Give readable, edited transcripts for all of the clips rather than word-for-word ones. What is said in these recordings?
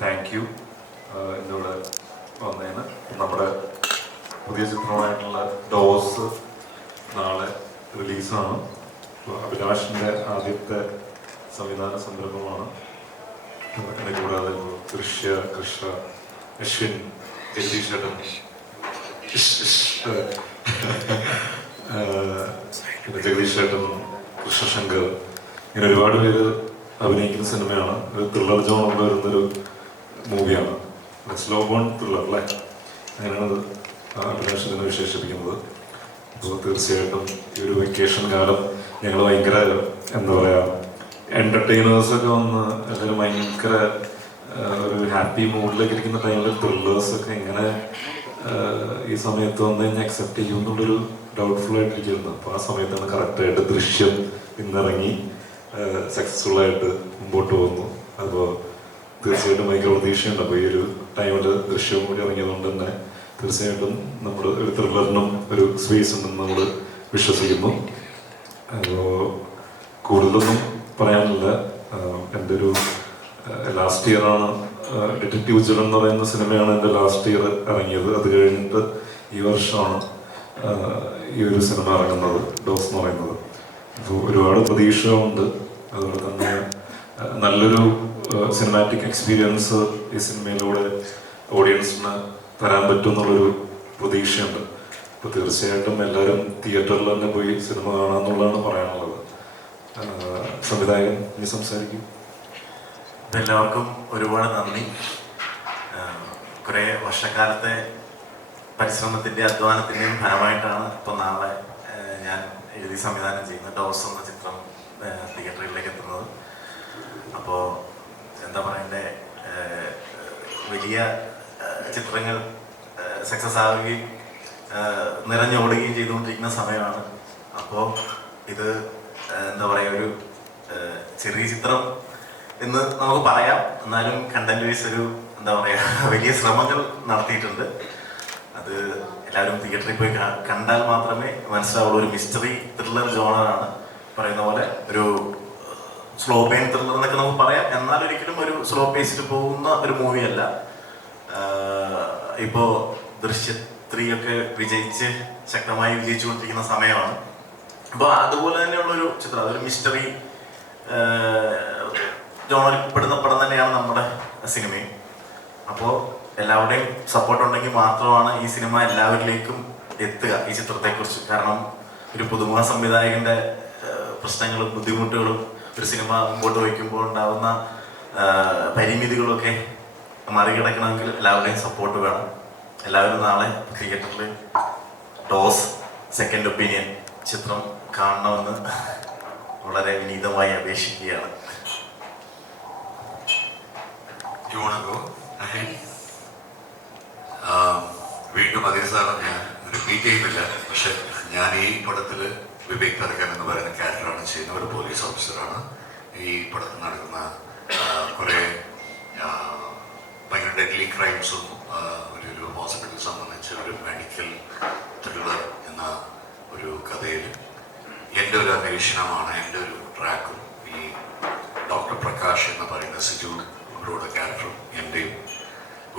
Thank you എന്നിവിടെ വന്നതിന്. നമ്മുടെ പുതിയ ചിത്രമായിട്ടുള്ള ഡോസ് നാളെ റിലീസാണ്. അഭിലാഷിൻ്റെ ആദ്യത്തെ സംവിധാന സംരംഭമാണ്. എന്നെ കൂടാതെ ദൃശ്യ, കൃഷ്ണ, അശ്വിൻ, ജഗദീഷ് ചേട്ടൻ, പിന്നെ ജഗദീഷ് ചേട്ടൻ, കൃഷ്ണശങ്കർ, ഇങ്ങനെ ഒരുപാട് പേര് അഭിനയിക്കുന്ന സിനിമയാണ്. ഒരു ത്രില്ലർ ജോണറിൽ വരുന്നൊരു മൂവിയാണ്. സ്ലോ ബോൺ ത്രില്ലർ അല്ലേ, അങ്ങനെയാണ് അഭിലാഷത്തിനെ വിശേഷിപ്പിക്കുന്നത്. അപ്പോൾ തീർച്ചയായിട്ടും ഈ ഒരു വെക്കേഷൻ കാലം ഞങ്ങൾ ഭയങ്കര എന്താ പറയുക, എൻ്റർടൈനേഴ്സൊക്കെ വന്ന് എല്ലാവരും ഭയങ്കര ഒരു ഹാപ്പി മൂഡിലൊക്കെ ഇരിക്കുന്ന ടൈമിൽ ത്രില്ലേഴ്സൊക്കെ എങ്ങനെ ഈ സമയത്ത് വന്ന് കഴിഞ്ഞാൽ അക്സെപ്റ്റ് ചെയ്യും എന്നുള്ളൊരു ഡൗട്ട്ഫുൾ ആയിട്ടിരിക്കുന്നു. അപ്പോൾ ആ സമയത്താണ് കറക്റ്റായിട്ട് ദൃശ്യം ഇന്നിറങ്ങി സക്സസ്ഫുള്ളായിട്ട് മുമ്പോട്ട് പോകുന്നു. അപ്പോൾ തീർച്ചയായിട്ടും ഭയങ്കര പ്രതീക്ഷയുണ്ട്. അപ്പോൾ ഈ ഒരു ടൈമിൽ ദൃശ്യം കൂടി ഇറങ്ങിയതുകൊണ്ട് തന്നെ തീർച്ചയായിട്ടും നമ്മൾ ഒരു ത്രില്ലറിനും ഒരു സ്പേസ് ഉണ്ടെന്ന് നമ്മൾ വിശ്വസിക്കുന്നു. അപ്പോൾ കൂടുതലൊന്നും പറയാനില്ല. എൻ്റെ ഒരു ലാസ്റ്റ് ഇയറാണ് ഡിറ്റക്റ്റീവ് ജുലൻ എന്ന് പറയുന്ന സിനിമയാണ് എൻ്റെ ലാസ്റ്റ് ഇയർ ഇറങ്ങിയത്. അത് കഴിഞ്ഞിട്ട് ഈ വർഷമാണ് ഈ ഒരു സിനിമ ഇറങ്ങുന്നത്, ഡോസ് എന്ന് പറയുന്നത്. അപ്പോൾ ഒരുപാട് പ്രതീക്ഷയുണ്ട്. അതുപോലെ തന്നെ നല്ലൊരു സിനിമാറ്റിക് എക്സ്പീരിയൻസ് ഈ സിനിമയിലൂടെ ഓഡിയൻസിന് തരാൻ പറ്റും എന്നുള്ളൊരു പ്രതീക്ഷയുണ്ട്. അപ്പോൾ തീർച്ചയായിട്ടും എല്ലാവരും തിയേറ്ററിൽ തന്നെ പോയി സിനിമ കാണാമെന്നുള്ളതാണ് പറയാനുള്ളത്. സംവിധായകൻ ഇനി സംസാരിക്കും. എല്ലാവർക്കും ഒരുപാട് നന്ദി. കുറേ വർഷക്കാലത്തെ പരിശ്രമത്തിൻ്റെ അധ്വാനത്തിൻ്റെയും ഫലമായിട്ടാണ് ഇപ്പോൾ നാളെ ഞാൻ എഴുതി സംവിധാനം ചെയ്യുന്ന ഡോസ് എന്ന ചിത്രം തിയേറ്ററിലേക്ക് എത്തുന്നത്. അപ്പോൾ എന്താ പറയണ്ടേ, വലിയ ചിത്രങ്ങൾ സക്സസ് ആവുകയും നിറഞ്ഞോടുകയും ചെയ്തുകൊണ്ടിരിക്കുന്ന സമയമാണ്. അപ്പോൾ ഇത് എന്താ പറയുക, ഒരു ചെറിയ ചിത്രം എന്ന് നമുക്ക് പറയാം. എന്നാലും കണ്ടന്റ് വൈസ് ഒരു എന്താ പറയുക, വലിയ ശ്രമങ്ങൾ നടത്തിയിട്ടുണ്ട്. അത് എല്ലാവരും തിയേറ്ററിൽ പോയി കണ്ടാൽ മാത്രമേ മനസ്സിലാവുള്ളൂ. ഒരു മിസ്റ്ററി ത്രില്ലർ ജോണറാണ്. പറയുന്ന പോലെ ഒരു സ്ലോ പെയിൻ ത്രില്ലർ എന്നൊക്കെ നമുക്ക് പറയാം. എന്നാൽ ഒരിക്കലും ഒരു സ്ലോ പേസിൽ പോകുന്ന ഒരു മൂവിയല്ല. ഇപ്പോൾ ദൃശ്യ 3 ഒക്കെ വിജയിച്ച് ശക്തമായി വിജയിച്ചുകൊണ്ടിരിക്കുന്ന സമയമാണ്. അപ്പോൾ അതുപോലെ തന്നെയുള്ളൊരു ചിത്രം, അതൊരു മിസ്റ്ററി ജോണറിൽ പെടുന്ന പടം തന്നെയാണ് നമ്മുടെ സിനിമയും. അപ്പോൾ എല്ലാവരുടെയും സപ്പോർട്ട് ഉണ്ടെങ്കിൽ മാത്രമാണ് ഈ സിനിമ എല്ലാവരിലേക്കും എത്തുക, ഈ ചിത്രത്തെക്കുറിച്ച്. കാരണം ഒരു പുതുമുഖ സംവിധായകൻ്റെ പ്രശ്നങ്ങളും ബുദ്ധിമുട്ടുകളും ഒരു സിനിമ മുമ്പോട്ട് വയ്ക്കുമ്പോൾ ഉണ്ടാകുന്ന പരിമിതികളൊക്കെ മറികടക്കണമെങ്കിൽ എല്ലാവരുടെയും സപ്പോർട്ട് വേണം. എല്ലാവരും നാളെ തിയേറ്ററിൽ ഡോസ് സെക്കൻഡ് ഒപ്പീനിയൻ ചിത്രം കാണണമെന്ന് വളരെ വിനീതമായി അപേക്ഷിക്കുകയാണ്. വീണ്ടും അതേ സാധനം ഞാൻ റിപ്പീറ്റ് ചെയ്യുന്നില്ല. പക്ഷെ ഞാൻ ഈ പടത്തിൽ വിവേക് തരകൻ എന്ന് പറയുന്ന ക്യാരക്ടറാണ് ചെയ്യുന്ന ഒരു പോലീസ് ഓഫീസറാണ്. ഈ പടത്തിൽ നടക്കുന്ന കുറേ ഭയങ്കര ഡെഡ്ലി ക്രൈംസും ഒരു ഹോസ്പിറ്റൽ സംബന്ധിച്ച് ഒരു മെഡിക്കൽ ത്രില്ലർ എന്ന ഒരു കഥയിൽ എൻ്റെ ഒരു അന്വേഷണമാണ്, എൻ്റെ ഒരു ട്രാക്കും. ഈ ഡോക്ടർ പ്രകാശ് എന്ന് പറയുന്ന സിജു അവരുടെ ക്യാരക്ടറും എൻ്റെയും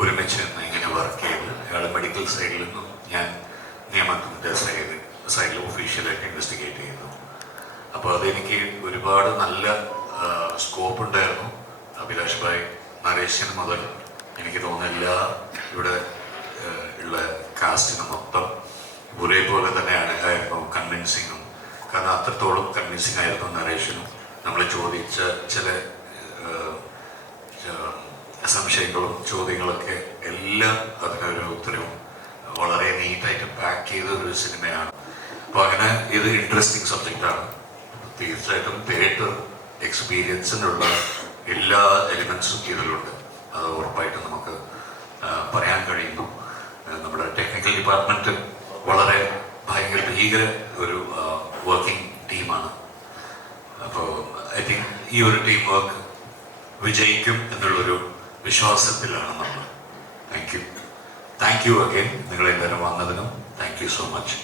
ഒരുമിച്ച് നിന്ന് ഇങ്ങനെ വർക്ക് ചെയ്ത്, അയാളുടെ മെഡിക്കൽ സൈഡിൽ നിന്നും ഞാൻ നിയമത്തിൻ്റെ സൈഡിൽ ഒഫീഷ്യലായിട്ട് ഇൻവെസ്റ്റിഗേറ്റ് ചെയ്യുന്നു. അപ്പോൾ അതെനിക്ക് ഒരുപാട് നല്ല സ്കോപ്പ് ഉണ്ടായിരുന്നു. അഭിലാഷ് ഭായ്, നരേശൻ മുതൽ എനിക്ക് തോന്നുന്നില്ല ഇവിടെ ഉള്ള കാസ്റ്റിന് മൊത്തം ഒരേപോലെ തന്നെയാണ് ആയിരുന്നു കൺവിൻസിങ്ങും. കാരണം അത്രത്തോളം കൺവിൻസിങ് ആയിരുന്നു നരേഷനും. നമ്മൾ ചോദിച്ച ചില സംശയങ്ങളും ചോദ്യങ്ങളൊക്കെ എല്ലാം അതിനൊരു ഉത്തരവും വളരെ നീറ്റായിട്ട് പാക്ക് ചെയ്ത ഒരു സിനിമയാണ്. അപ്പോൾ അങ്ങനെ ഇത് ഇൻട്രസ്റ്റിംഗ് സബ്ജക്റ്റാണ്. തീർച്ചയായിട്ടും തിയേറ്റർ എക്സ്പീരിയൻസിനുള്ള എല്ലാ എലിമെൻസും ഇതിലുണ്ട്. അത് ഉറപ്പായിട്ടും നമുക്ക് പറയാൻ കഴിയുന്നു. നമ്മുടെ ടെക്നിക്കൽ ഡിപ്പാർട്ട്മെൻറ്റ് വളരെ ഭയങ്കര ഭീകര ഒരു വർക്കിംഗ് ടീമാണ്. അപ്പോൾ ഐ തിങ്ക് ഈ ഒരു ടീം വർക്ക് വിജയിക്കും എന്നുള്ളൊരു വിശ്വാസത്തിലാണ് നമ്മൾ. താങ്ക് യു അഗൈൻ, നിങ്ങളെല്ലാവരും വന്നതിനും താങ്ക് യു സോ മച്ച്.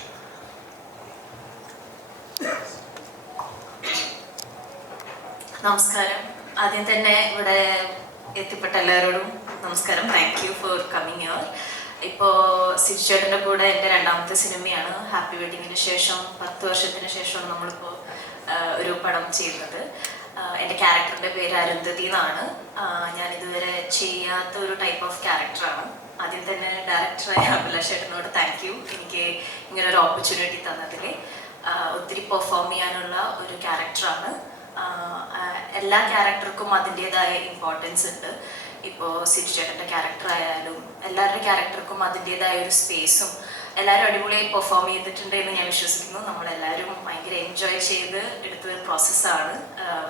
നമസ്കാരം. ആദ്യം തന്നെ ഇവിടെ എത്തിപ്പെട്ട എല്ലാവരോടും നമസ്കാരം. Thank you for coming here. ഇപ്പോൾ സിജു ചേട്ടൻ്റെ കൂടെ എൻ്റെ രണ്ടാമത്തെ സിനിമയാണ്. ഹാപ്പി വെഡിങ്ങിന് ശേഷം 10 വർഷത്തിന് ശേഷമാണ് നമ്മളിപ്പോൾ ഒരു പടം ചെയ്യുന്നത്. എൻ്റെ ക്യാരക്ടറിൻ്റെ പേര് അരുന്ധതി എന്നാണ്. ഞാൻ ഇതുവരെ ചെയ്യാത്ത ഒരു ടൈപ്പ് ഓഫ് ക്യാരക്ടറാണ്. ആദ്യം തന്നെ ഡയറക്ടറായ അഭിലാഷ് ചേട്ടനോട് താങ്ക് യു, എനിക്ക് ഇങ്ങനെ ഒരു ഓപ്പർച്യൂണിറ്റി തന്നതിൽ. ഒത്തിരി പെർഫോം ചെയ്യാനുള്ള ഒരു ക്യാരക്ടറാണ്. എല്ലാ ക്യാരക്ടർക്കും അതിൻ്റെതായ ഇമ്പോർട്ടൻസ് ഉണ്ട്. ഇപ്പോൾ സിജു ചേട്ടൻ്റെ ക്യാരക്ടർ ആയാലും എല്ലാവരുടെ ക്യാരക്ടർക്കും അതിൻ്റെതായ ഒരു സ്പേസും എല്ലാവരും അടിപൊളിയായി പെർഫോം ചെയ്തിട്ടുണ്ട് എന്ന് ഞാൻ വിശ്വസിക്കുന്നു. നമ്മളെല്ലാവരും ഭയങ്കര എൻജോയ് ചെയ്ത് എടുത്തൊരു പ്രോസസ്സാണ്.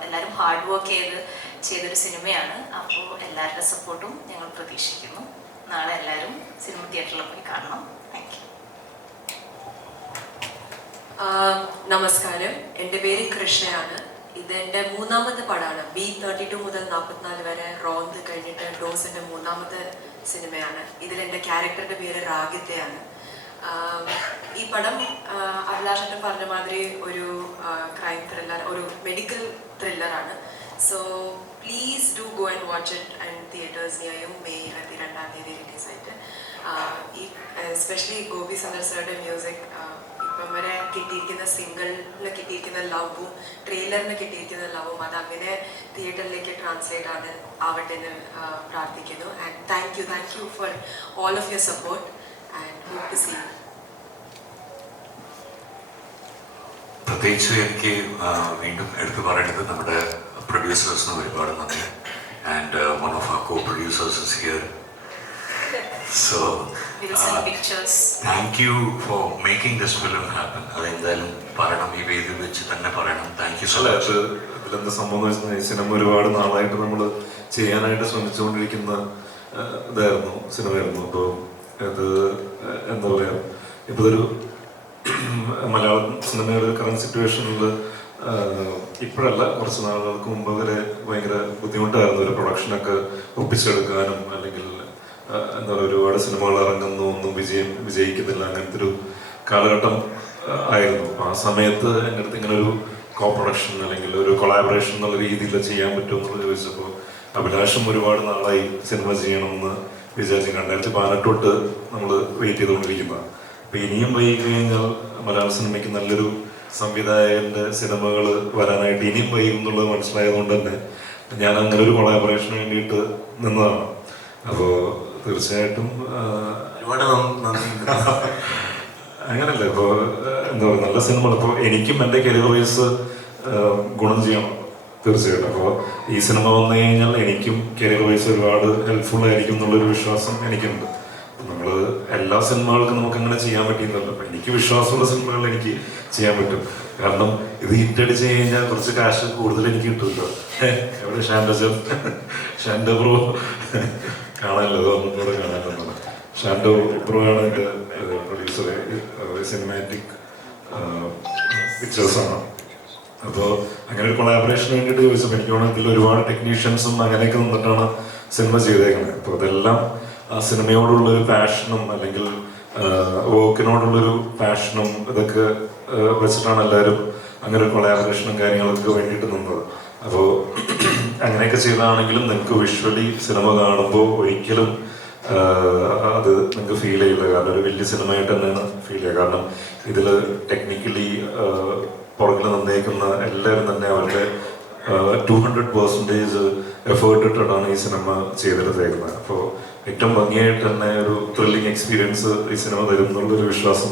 എല്ലാവരും ഹാർഡ് വർക്ക് ചെയ്തൊരു സിനിമയാണ്. അപ്പോൾ എല്ലാവരുടെ സപ്പോർട്ടും ഞങ്ങൾ പ്രതീക്ഷിക്കുന്നു. നാളെ എല്ലാവരും സിനിമ തിയേറ്ററിൽ പോയി കാണണം. Thank you. നമസ്കാരം, എൻ്റെ പേര് കൃഷ്ണയാണ്. ഇതെൻ്റെ 3ാമത്തെ പടമാണ്. B32 മുതൽ 44 വരെ റോന്ത് കഴിഞ്ഞിട്ട് ഡോസിൻ്റെ 3ാമത്തെ സിനിമയാണ്. ഇതിലെൻ്റെ ക്യാരക്ടറിൻ്റെ പേര് രാഗിത്തയാണ്. ഈ പടം അഭിലാഷേട്ടൻ പറഞ്ഞ മാതിരി ഒരു ക്രൈം ത്രില്ലർ, ഒരു മെഡിക്കൽ ത്രില്ലറാണ്. So please do go and watch it and theatres near you. May 22-ാം തീയതി റിലീസായിട്ട്. ഈ എസ്പെഷ്യലി ഗോപി സുന്ദർ സാറുടെ മ്യൂസിക് ഇപ്പം വരെ കിട്ടിയിരിക്കുന്ന സിംഗിളിൽ കിട്ടിയിരിക്കുന്ന ലവും ട്രെയിലറിന് കിട്ടിയിരിക്കുന്ന ലവും അതങ്ങനെ തിയേറ്ററിലേക്ക് ട്രാൻസ്ലേറ്റ് ആവട്ടെ എന്ന് പ്രാർത്ഥിക്കുന്നു. And thank you for all of your support and hope to see you. പ്രത്യേകിച്ച് എനിക്ക് വീണ്ടും എടുത്തു പറയേണ്ടത് നമ്മുടെ പ്രൊഡ്യൂസേഴ്സിന് ഒരുപാട് നന്ദി. And one of our co producers is here. So thank you for making this film happen. അതെന്തായാലും പറയണം, ഈ വേദിയിൽ വെച്ച് തന്നെ പറയണം. Thank you so much. ഇതിലെന്താ സംഭവം എന്ന് വെച്ചാൽ ഈ സിനിമ ഒരുപാട് നാളായിട്ട് നമ്മൾ ചെയ്യാനായിട്ട് ശ്രമിച്ചുകൊണ്ടിരിക്കുന്ന സിനിമയായിരുന്നു. അപ്പോൾ ഇത് എന്താ പറയുക, ഇപ്പോൾ ഒരു മലയാളം സിനിമയുടെ ഒരു കറണ്ട് സിറ്റുവേഷനിൽ ഇപ്പോഴല്ല, കുറച്ച് നാളുകൾക്ക് മുമ്പ് വരെ ഭയങ്കര ബുദ്ധിമുട്ടായിരുന്നു ഒരു പ്രൊഡക്ഷനൊക്കെ ഒപ്പിച്ചെടുക്കാനും. അല്ലെങ്കിൽ എന്താ പറയുക, ഒരുപാട് സിനിമകൾ ഇറങ്ങുന്നു, ഒന്നും വിജയിക്കുന്നില്ല, അങ്ങനത്തെ ഒരു കാലഘട്ടം ആയിരുന്നു. ആ സമയത്ത് എൻ്റെ അടുത്ത് ഇങ്ങനെ ഒരു കോ പ്രൊഡക്ഷൻ അല്ലെങ്കിൽ ഒരു കൊളാബറേഷൻ എന്നുള്ള രീതിയിൽ ചെയ്യാൻ പറ്റുമെന്നുള്ളത് ചോദിച്ചപ്പോൾ അഭിലാഷും ഒരുപാട് നാളായി സിനിമ ചെയ്യണമെന്ന് വിചാരിച്ചു. 2018 തൊട്ട് നമ്മൾ വെയിറ്റ് ചെയ്തുകൊണ്ടിരിക്കുന്നതാണ്. അപ്പം ഇനിയും വൈകി കഴിഞ്ഞാൽ മലയാള സിനിമയ്ക്ക് നല്ലൊരു സംവിധായകൻ്റെ സിനിമകൾ വരാനായിട്ട് ഇനിയും വൈകും എന്നുള്ളത് മനസ്സിലായതുകൊണ്ട് തന്നെ ഞാൻ അങ്ങനെ ഒരു കൊളാബറേഷന് വേണ്ടിയിട്ട് നിന്നതാണ്. അപ്പോൾ തീർച്ചയായിട്ടും അങ്ങനല്ലേ, ഇപ്പോൾ എന്താ പറയുക, നല്ല സിനിമകൾ ഇപ്പോൾ എനിക്കും എൻ്റെ കരിയർ വൈസ് ഗുണം ചെയ്യണം തീർച്ചയായിട്ടും. അപ്പോൾ ഈ സിനിമ വന്നു കഴിഞ്ഞാൽ എനിക്കും കരിയർ വൈസ് ഒരുപാട് ഹെൽപ്ഫുൾ ആയിരിക്കും എന്നുള്ളൊരു വിശ്വാസം എനിക്കുണ്ട്. നമ്മൾ എല്ലാ സിനിമകൾക്കും നമുക്ക് അങ്ങനെ ചെയ്യാൻ പറ്റിയില്ലല്ലോ. അപ്പം എനിക്ക് വിശ്വാസമുള്ള സിനിമകൾ എനിക്ക് ചെയ്യാൻ പറ്റും. കാരണം ഇത് ഹിറ്റടിച്ച് കഴിഞ്ഞാൽ കുറച്ച് കാശ് കൂടുതൽ എനിക്ക് കിട്ടുമല്ലോ. എവിടെ ഷാൻഡോ ബ്രോ കാണാനല്ലോ, അതൊന്നും കൂടെ കാണാനുള്ളത്. ഷാൻഡോ ബ്രോ ആണ് എൻ്റെ പ്രൊഡ്യൂസർ, സിനിമാറ്റിക് പിക്ചേഴ്സാണ്. അപ്പോൾ അങ്ങനെ ഒരു കൊളാബറേഷന് വേണ്ടിയിട്ട് ചോദിച്ചപ്പോൾ എനിക്ക് തോന്നുന്നു ഇതിൽ ഒരുപാട് ടെക്നീഷ്യൻസും അങ്ങനെയൊക്കെ നിന്നിട്ടാണ് സിനിമ ചെയ്തേക്കുന്നത്. അപ്പോൾ അതെല്ലാം ആ സിനിമയോടുള്ളൊരു പാഷനും അല്ലെങ്കിൽ വർക്കിനോടുള്ളൊരു പാഷനും ഇതൊക്കെ വെച്ചിട്ടാണ് എല്ലാവരും അങ്ങനെ ഒരു കൊളാബറേഷനും കാര്യങ്ങളൊക്കെ വേണ്ടിയിട്ട് നിന്നത്. അപ്പോൾ അങ്ങനെയൊക്കെ ചെയ്തതാണെങ്കിലും നിങ്ങൾക്ക് വിഷ്വലി സിനിമ കാണുമ്പോൾ ഒരിക്കലും അത് നിങ്ങൾക്ക് ഫീൽ ചെയ്യില്ല. കാരണം ഒരു വലിയ സിനിമയായിട്ട് തന്നെയാണ് ഫീൽ ചെയ്യുക. കാരണം ഇതിൽ ടെക്നിക്കലി പുറകിൽ നിന്നേക്കുന്ന എല്ലാവരും തന്നെ അവരുടെ 200% എഫേർട്ട് ഇട്ടിട്ടാണ് ഈ സിനിമ ചെയ്തെടുത്തേക്കുന്നത്. അപ്പോൾ ഏറ്റവും ഭംഗിയായിട്ട് തന്നെ ഒരു ത്രില്ലിങ് എക്സ്പീരിയൻസ് ഈ സിനിമ തരും എന്നുള്ളൊരു വിശ്വാസം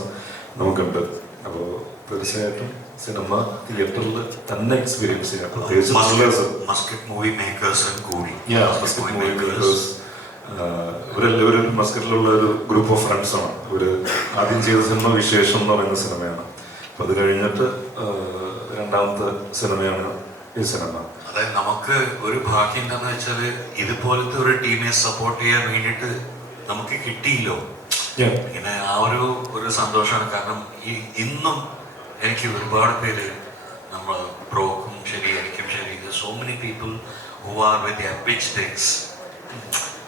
നമുക്കുണ്ട്. അപ്പോൾ തീർച്ചയായിട്ടും സിനിമ തിയേറ്ററിൽ തന്നെ എക്സ്പീരിയൻസ് ചെയ്യാം. പ്രത്യേകിച്ച് ഇവരെല്ലാവരും മസ്കറ്റിലുള്ള ഒരു ഗ്രൂപ്പ് ഓഫ് ഫ്രണ്ട്സാണ്. ഇവർ ആദ്യം ചെയ്ത സിനിമ വിശേഷം എന്ന് പറയുന്ന സിനിമയാണ്. അപ്പം അത് കഴിഞ്ഞിട്ട് രണ്ടാമത്തെ സിനിമയാണ് ഈ സിനിമ. അതായത് നമുക്ക് ഒരു ഭാഗ്യം എന്താന്ന് വെച്ചാൽ ഇതുപോലത്തെ ഒരു ടീമിനെ സപ്പോർട്ട് ചെയ്യാൻ വേണ്ടിയിട്ട് നമുക്ക് കിട്ടിയില്ലോ. ഇങ്ങനെ ആ ഒരു സന്തോഷമാണ്. കാരണം ഇന്നും എനിക്ക് ഒരുപാട് പേര്, നമ്മൾ ബ്രോക്കും ശരി എനിക്കും ശരി, so many people who are with a pitch ticks.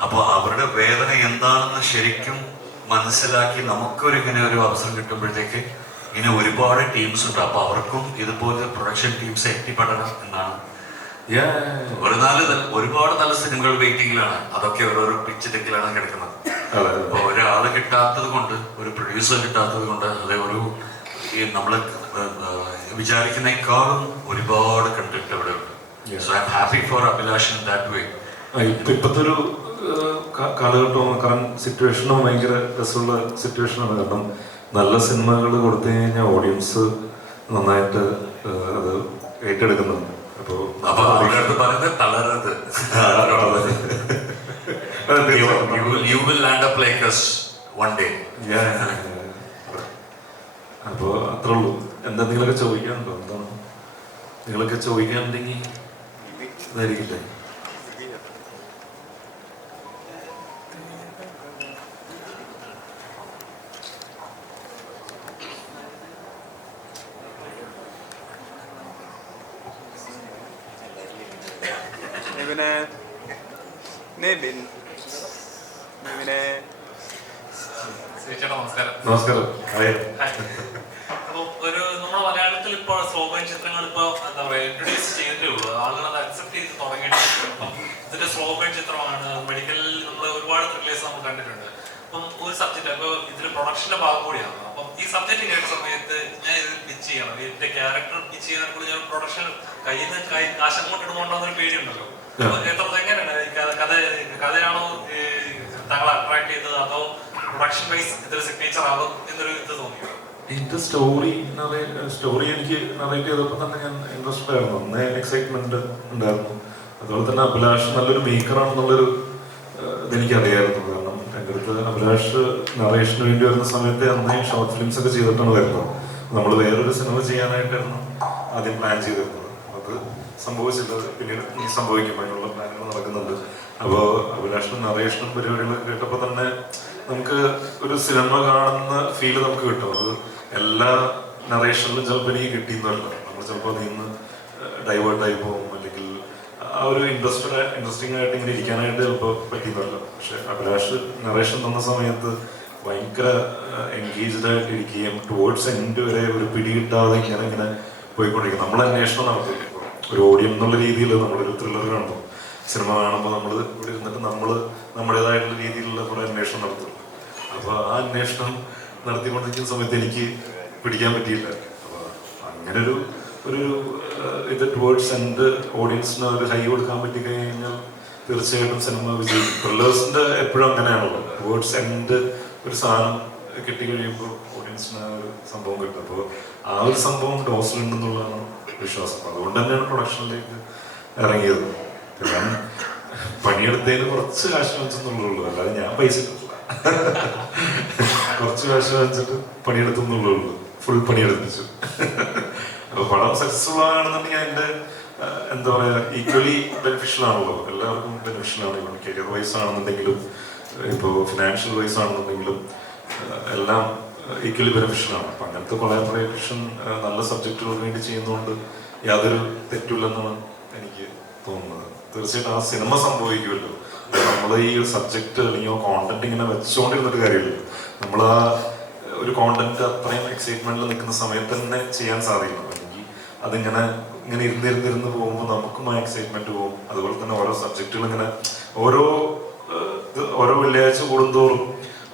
അപ്പോൾ അവരുടെ വേദന എന്താണെന്ന് ശരിക്കും മനസ്സിലാക്കി നമുക്കൊരു ഇങ്ങനെ ഒരു അവസരം കിട്ടുമ്പോഴത്തേക്ക് ഇങ്ങനെ ഒരുപാട് ടീംസ് ഉണ്ട്. അപ്പോൾ അവർക്കും ഇതുപോലെ പ്രൊഡക്ഷൻ ടീംസ് എത്തിപ്പെടണം എന്നാണ് ഒരുപാട് നല്ല സിനിമകൾ വെയിറ്റിംഗിലാണ്. അതൊക്കെ ഓരോരോ പിച്ച് ഡെക്കിലാണ് കിടക്കുന്നത്. അപ്പൊ ഒരാള് കിട്ടാത്തത് കൊണ്ട്, ഒരു പ്രൊഡ്യൂസർ കിട്ടാത്തത് കൊണ്ട്, അതെ ഒരു നമ്മള് വിചാരിക്കുന്നേക്കാളും ഒരുപാട് കണ്ടന്റ് അവിടെ ഉണ്ട്. So I am happy for Abhilash in that way. ഇപ്പോഴത്തെ ഒരു കാലഘട്ടവും കറണ്ട് സിറ്റുവേഷനും ഭയങ്കര രസമുള്ള സിറ്റുവേഷനാണ്. കാരണം നല്ല സിനിമകൾ കൊടുത്തു കഴിഞ്ഞാൽ ഓഡിയൻസ് നന്നായിട്ട് അത് ഏറ്റെടുക്കുന്നുണ്ട്. അപ്പൊ പറയുന്നത് തളരരുത്. You will land up like us one day. അപ്പൊ അത്രേ ഉള്ളൂ. എന്തെങ്കിലുമൊക്കെ ചോദിക്കാനുണ്ടോ? എന്താണ് നിങ്ങളൊക്കെ ചോദിക്കാനുണ്ടെങ്കിൽ ഇതായിരിക്കില്ലേ? നമസ്കാരം. അപ്പൊ ഒരു നമ്മുടെ മലയാളത്തിൽ ഇപ്പോൾ സ്ലോബൈൻ ചിത്രങ്ങൾ ഇപ്പൊ എന്താ പറയാ ഇൻട്രൊഡ്യൂസ് ചെയ്തേ ഉള്ളൂ. ആളുകൾ അത് അക്സെപ്റ്റ് ചെയ്ത് തുടങ്ങിയിട്ടുണ്ട്. അപ്പം ഇതിന്റെ സ്ലോബൈൻ ചിത്രമാണ്. മെഡിക്കലിൽ നമ്മൾ ഒരുപാട് ത്രില്ലേഴ്സ് നമ്മൾ കണ്ടിട്ടുണ്ട്. അപ്പം ഒരു സബ്ജക്റ്റ് അപ്പൊ ഇതിൽ പ്രൊഡക്ഷന്റെ ഭാഗം കൂടിയാണ്. അപ്പം ഈ സബ്ജക്ട് കേട്ട സമയത്ത് ഞാൻ ഇതിൽ പിച്ച് ചെയ്യണം, ഇതിന്റെ ക്യാരക്ടർ പിച്ച് ചെയ്യാൻ ഞാൻ പ്രൊഡക്ഷൻ കയ്യിൽ നിന്ന് കാശ് അങ്ങോട്ട് ഇടുന്നുണ്ടോന്നൊരു പേടിയുണ്ടല്ലോ. എങ്ങനെയാണ് കഥയാണോ താങ്കൾ അട്രാക്ട് ചെയ്തത്, അതോ പ്രൊഡക്ഷൻ വൈസ് ഇതൊരു സിഗ്നേച്ചർ ആകും എന്നൊരു ഇത് തോന്നിയോ? എന്റെ സ്റ്റോറി എനിക്ക് നറേറ്റ് ചെയ്തപ്പോൾ തന്നെ ഞാൻ ഇൻട്രസ്റ്റഡ് ആയിരുന്നു. അന്നേ എക്സൈറ്റ്മെന്റ് ഉണ്ടായിരുന്നു. അതുപോലെ തന്നെ അഭിലാഷ് നല്ലൊരു മേക്കറാണെന്നുള്ളൊരു ഇതെനിക്കറിയായിരുന്നു. കാരണം എൻ്റെ അടുത്ത് അഭിലാഷ് നറേഷന് വേണ്ടി വരുന്ന സമയത്ത് അന്നേ ഷോർട്ട് ഫിലിംസ് ഒക്കെ ചെയ്തിട്ടാണ് വരുന്നത്. നമ്മൾ വേറൊരു സിനിമ ചെയ്യാനായിട്ടായിരുന്നു ആദ്യം പ്ലാൻ ചെയ്തിരുന്നത്. അത് സംഭവിച്ചില്ല. പിന്നീട് ഈ സംഭവിക്കും, അതിനുള്ള പ്ലാനുകൾ നടക്കുന്നുണ്ട്. അപ്പോൾ അഭിലാഷിനും നറേഷനും പരിപാടികളൊക്കെ കേട്ടപ്പോൾ തന്നെ നമുക്ക് ഒരു സിനിമ കാണുന്ന ഫീല് നമുക്ക് കിട്ടും. അത് എല്ലാ നറേഷനിലും ചിലപ്പോൾ എനിക്ക് കിട്ടിയെന്നല്ല. നമ്മൾ ചിലപ്പോൾ അതിൽ നിന്ന് ഡൈവേർട്ടായി പോകും, അല്ലെങ്കിൽ ആ ഒരു ഇൻട്രസ്റ്റിംഗ് ആയിട്ട് ഇങ്ങനെ ഇരിക്കാനായിട്ട് ചിലപ്പോൾ പറ്റിയെന്നല്ല. പക്ഷെ അഭിലാഷ് നറേഷൻ തന്ന സമയത്ത് ഭയങ്കര എൻഗേജ്ഡ് ആയിട്ട് ഇരിക്കുകയും ടുവേർഡ്സ് എൻഡ് വരെ ഒരു പിടി കിട്ടാതെ ഇങ്ങനെ പോയിക്കൊണ്ടിരിക്കും. നമ്മൾ അന്വേഷണം നടത്തും. ഒരു ഓഡിയം എന്നുള്ള രീതിയിൽ നമ്മളൊരു ത്രില്ലർ കാണുമ്പോൾ, സിനിമ കാണുമ്പോൾ നമ്മൾ ഇവിടെ ഇരുന്നിട്ട് നമ്മൾ നമ്മുടേതായിട്ടുള്ള രീതിയിലുള്ള കുറേ അന്വേഷണം നടത്തും. അപ്പോൾ ആ അന്വേഷണം നടത്തിക്കൊണ്ടിരിക്കുന്ന സമയത്ത് എനിക്ക് പിടിക്കാൻ പറ്റിയില്ല. അപ്പോൾ അങ്ങനെ ഒരു ഇത് ടുവേർഡ്സ് എൻഡ് ഓഡിയൻസിന് ഒരു ഹൈ കൊടുക്കാൻ പറ്റി കഴിഞ്ഞാൽ തീർച്ചയായിട്ടും സിനിമ വിജയിക്കും. ത്രില്ലേഴ്സിന്റെ എപ്പോഴും അങ്ങനെയാണല്ലോ, ടുവേർഡ്സ് എൻഡ് ഒരു സാധനം കിട്ടിക്കഴിയുമ്പോൾ ഓഡിയൻസിന് ആ ഒരു സംഭവം കിട്ടും. അപ്പോൾ ആ ഒരു സംഭവം ഡോസിലുണ്ടെന്നുള്ളതാണ് വിശ്വാസം. അതുകൊണ്ട് തന്നെയാണ് പ്രൊഡക്ഷനിലേക്ക് ഇറങ്ങിയത്. ഞാൻ പണിയെടുത്തതിന് കുറച്ച് കാശ് വാങ്ങിച്ചെന്നുള്ളൂ, അല്ലാതെ ഞാൻ പൈസ കുറച്ച് കാശ് വാങ്ങിച്ചിട്ട് പണിയെടുത്തുന്നുള്ളൂ, ഫുൾ പണിയെടുപ്പിച്ചു. അപ്പൊ പടം സക്സസ്ഫുൾ ആണെന്നുണ്ടെങ്കിൽ എൻ്റെ എന്താ പറയാ ഈക്വലി ബെനിഫിഷ്യൽ ആണല്ലോ, എല്ലാവർക്കും ബെനിഫിഷ്യൽ ആണ്. ഇപ്പോൾ കരിയർ വൈസ് ആണെന്നുണ്ടെങ്കിലും ഇപ്പോൾ ഫിനാൻഷ്യൽ വൈസ് ആണെന്നുണ്ടെങ്കിലും എല്ലാം ഈക്വലി ബെനിഫിഷ്യൽ ആണ്. അപ്പം അങ്ങനത്തെ കൊളാബറേഷൻ നല്ല സബ്ജക്റ്റുകൾക്ക് വേണ്ടി ചെയ്യുന്നതുകൊണ്ട് യാതൊരു തെറ്റില്ലെന്നാണ് എനിക്ക് തോന്നുന്നത്. തീർച്ചയായിട്ടും ആ സിനിമ സംഭവിക്കുമല്ലോ. നമ്മൾ ഈ ഒരു സബ്ജക്റ്റ് അല്ലെങ്കിൽ കോണ്ടന്റ് ഇങ്ങനെ വെച്ചുകൊണ്ടിരുന്നിട്ട് കാര്യമില്ല. നമ്മൾ ആ ഒരു കോണ്ടന്റ് അത്രയും എക്സൈറ്റ്മെന്റിൽ നിൽക്കുന്ന സമയത്ത് തന്നെ ചെയ്യാൻ സാധിക്കണം. അല്ലെങ്കിൽ അതിങ്ങനെ ഇരുന്നിരുന്ന് പോകുമ്പോൾ നമുക്കും ആ എക്സൈറ്റ്മെന്റ് പോകും. അതുപോലെ തന്നെ ഓരോ സബ്ജക്റ്റുകൾ ഇങ്ങനെ ഓരോ വെള്ളിയാഴ്ച കൂടുന്തോറും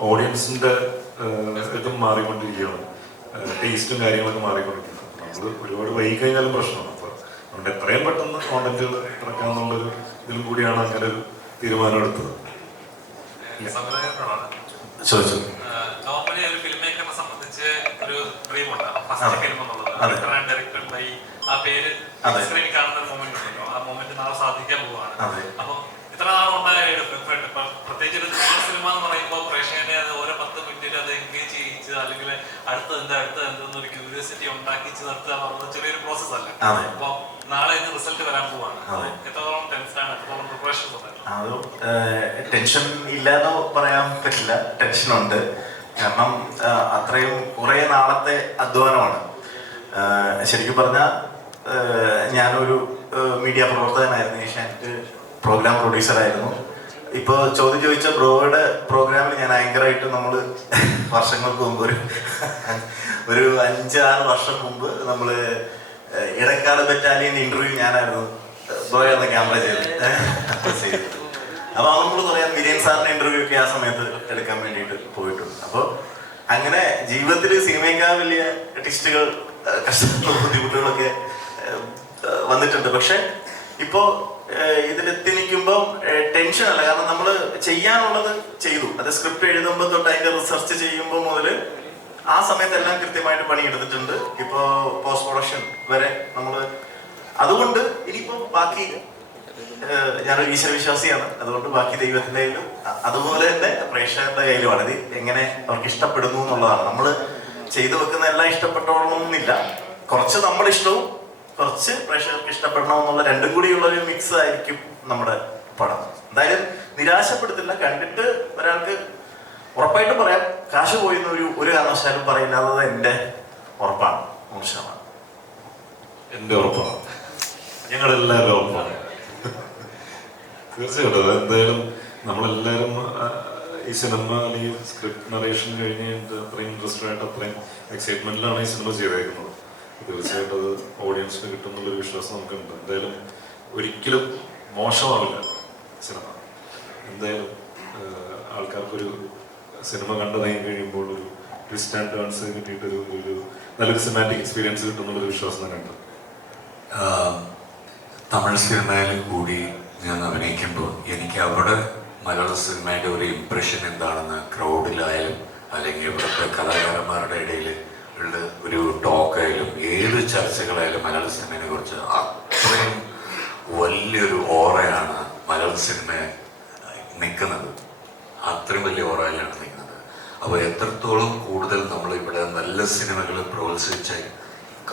ഓഡിയൻസിന്റെ ഇതും മാറിക്കൊണ്ടിരിക്കുകയാണ്, ടേസ്റ്റും കാര്യങ്ങളൊക്കെ മാറിക്കൊണ്ടിരിക്കുന്നത്. നമ്മൾ ഒരുപാട് വൈകി കഴിഞ്ഞാലും പ്രശ്നമാണ്. അപ്പോൾ അതുകൊണ്ട് എത്രയും പെട്ടെന്ന് കോണ്ടന്റുകൾ ഇറക്കാന്നുള്ളൊരു ഇതിലും കൂടിയാണ് അങ്ങനെ ഒരു തീരുമാനം എടുത്തത്. ചോദിച്ചു. നോർമലി ഒരു ഫിലിം മേക്കറിനെ സംബന്ധിച്ച് ഒരു ഡ്രീം ഉണ്ടാകും, ഫസ്റ്റ് ഫിലിം എന്നുള്ളത് ഡയറക്ടഡ് ബൈ ആ പേര് സ്ക്രീനിൽ കാണുന്ന ഒരു മൊമെന്റ് ഉണ്ടല്ലോ, ആ മൊമെന്റ് നാളെ സാധിക്കാൻ പോവാണ്. അപ്പം ഇത്ര നാളുണ്ടായ പ്രത്യേകിച്ച് ഒരു സിനിമ എന്ന് പറയുമ്പോൾ പ്രേക്ഷകനെ അത് ഓരോ 10 മിനിറ്റിൽ അത് എൻഗേജ് ചെയ്യിച്ച് അല്ലെങ്കിൽ അടുത്ത എന്തെന്നൊരു ക്യൂരിയോസിറ്റി ഉണ്ടാക്കിച്ച് നിർത്തുക എന്ന് പറയുന്നത് ചെറിയൊരു പ്രോസസ് അല്ല. അപ്പൊ നാളെ റിസൾട്ട് വരാൻ പോവാണ്. എത്രത്തോളം ടെൻഷനാണ്, എത്രത്തോളം പ്രിപ്പറേഷൻസ് ഉണ്ട്? ടെൻഷൻ ഇല്ലാന്ന് പറയാൻ പറ്റില്ല, ടെൻഷനുണ്ട്. കാരണം അത്രയും കുറേ നാളത്തെ അധ്വാനമാണ്. ശരിക്കും പറഞ്ഞാൽ ഞാനൊരു മീഡിയ പ്രവർത്തകനായിരുന്നു, ഏഷ്യാനെറ്റ് പ്രോഗ്രാം പ്രൊഡ്യൂസറായിരുന്നു. ഇപ്പോൾ ചോദ്യം ചോദിച്ച ബ്രോയുടെ പ്രോഗ്രാമിൽ ഞാൻ ആങ്കറായിട്ട് നമ്മൾ വർഷങ്ങൾക്ക് മുമ്പ് ഒരു 5-6 വർഷം മുമ്പ് നമ്മൾ ഇടക്കാട് ബറ്റാലിയൻ ഇന്റർവ്യൂ ഞാനായിരുന്നു ബ്രോയാണ് ക്യാമറ ചെയ്ത് അപ്പൊ അത് നമ്മൾ പറയാം വിജയൻ സാറിന്റെ ഇന്റർവ്യൂ ഒക്കെ ആ സമയത്ത് എടുക്കാൻ വേണ്ടിയിട്ട് പോയിട്ടുണ്ട്. അപ്പോൾ അങ്ങനെ ജീവിതത്തിൽ സിനിമയേക്കാൾ വലിയ ടിസ്റ്റുകൾ കഷ്ടങ്ങളും ബുദ്ധിമുട്ടുകളൊക്കെ വന്നിട്ടുണ്ട്. പക്ഷെ ഇപ്പോ ഇതിലെത്തി നിൽക്കുമ്പോൾ ടെൻഷൻ അല്ല, കാരണം നമ്മൾ ചെയ്യാനുള്ളത് ചെയ്തു. അത് സ്ക്രിപ്റ്റ് എഴുതുമ്പോൾ തൊട്ട് അതിന്റെ റിസർച്ച് ചെയ്യുമ്പോൾ മുതൽ ആ സമയത്തെല്ലാം കൃത്യമായിട്ട് പണിയെടുത്തിട്ടുണ്ട്. ഇപ്പോൾ പോസ്റ്റ് പ്രൊഡക്ഷൻ വരെ നമ്മൾ അതുകൊണ്ട് ഇനിയിപ്പോ ബാക്കി ഞാനൊരു ഈശ്വരവിശ്വാസിയാണ്, അതുകൊണ്ട് ബാക്കി ദൈവത്തിന്റെ കയ്യിലും അതുപോലെ തന്നെ പ്രേക്ഷകരുടെ കയ്യിലുമാണ്. ഇത് എങ്ങനെ അവർക്ക് ഇഷ്ടപ്പെടുന്നു എന്നുള്ളതാണ്. നമ്മൾ ചെയ്തു വെക്കുന്ന എല്ലാം ഇഷ്ടപ്പെട്ടോളണമെന്നില്ല, കുറച്ച് നമ്മുടെ ഇഷ്ടവും കുറച്ച് പ്രേക്ഷകർക്ക് ഇഷ്ടപ്പെടണമെന്നുള്ള രണ്ടും കൂടിയുള്ള ഒരു മിക്സ് ആയിരിക്കും നമ്മുടെ പടം. എന്തായാലും നിരാശപ്പെടുത്തില്ല. കണ്ടിട്ട് ഒരാൾക്ക് ഉറപ്പായിട്ടും പറയാം കാശ് പോയിന്ന് ഒരു കാരണവശാലും പറയില്ല. അത് എൻ്റെ ഉറപ്പാണ്, 100%. എൻ്റെ ഉറപ്പാണ്, ഞങ്ങളെല്ലാവരും ഉറപ്പാണ്. തീർച്ചയായിട്ടും എന്തായാലും നമ്മളെല്ലാവരും ഈ സിനിമ അല്ലെങ്കിൽ സ്ക്രിപ്റ്റ് നറേഷൻ കഴിഞ്ഞ് കഴിഞ്ഞിട്ട് അത്രയും ഇൻട്രസ്റ്റഡ് ആയിട്ട് അത്രയും എക്സൈറ്റ്മെന്റിലാണ് ഈ സിനിമ ചെയ്തേക്കുന്നത്. തീർച്ചയായിട്ടും അത് ഓഡിയൻസിന് കിട്ടും എന്നുള്ളൊരു വിശ്വാസം നമുക്കുണ്ട്. എന്തായാലും ഒരിക്കലും മോശമാവില്ല സിനിമ. എന്തായാലും ആൾക്കാർക്കൊരു സിനിമ കണ്ടു കഴിഞ്ഞ് കഴിയുമ്പോൾ ഒരു ട്വിസ്റ്റ് ആൻഡ് ടേൺസ് കിട്ടിയിട്ടൊരു നല്ലൊരു സിനിമാറ്റിക് എക്സ്പീരിയൻസ് കിട്ടുന്നുള്ളൊരു വിശ്വാസം തന്നെ ഉണ്ട്. തമിഴ് സിനിമയിൽ കൂടി ഞാൻ അഭിനയിക്കുമ്പോൾ എനിക്ക് അവിടെ മലയാള സിനിമയുടെ ഒരു ഇംപ്രഷൻ എന്താണെന്ന് ക്രൗഡിലായാലും അല്ലെങ്കിൽ ഇവിടുത്തെ കലാകാരന്മാരുടെ ഇടയിൽ ഉള്ള ഒരു ടോക്കായാലും ഏത് ചർച്ചകളായാലും മലയാള സിനിമയെ കുറിച്ച് അത്രയും വലിയൊരു ഓറയാണ് മലയാള സിനിമ നിൽക്കുന്നത്. അത്രയും വലിയ ഓറയിലാണ് നിൽക്കുന്നത്. അപ്പോൾ എത്രത്തോളം കൂടുതൽ നമ്മൾ ഇവിടെ നല്ല സിനിമകൾ പ്രോത്സാഹിച്ചാൽ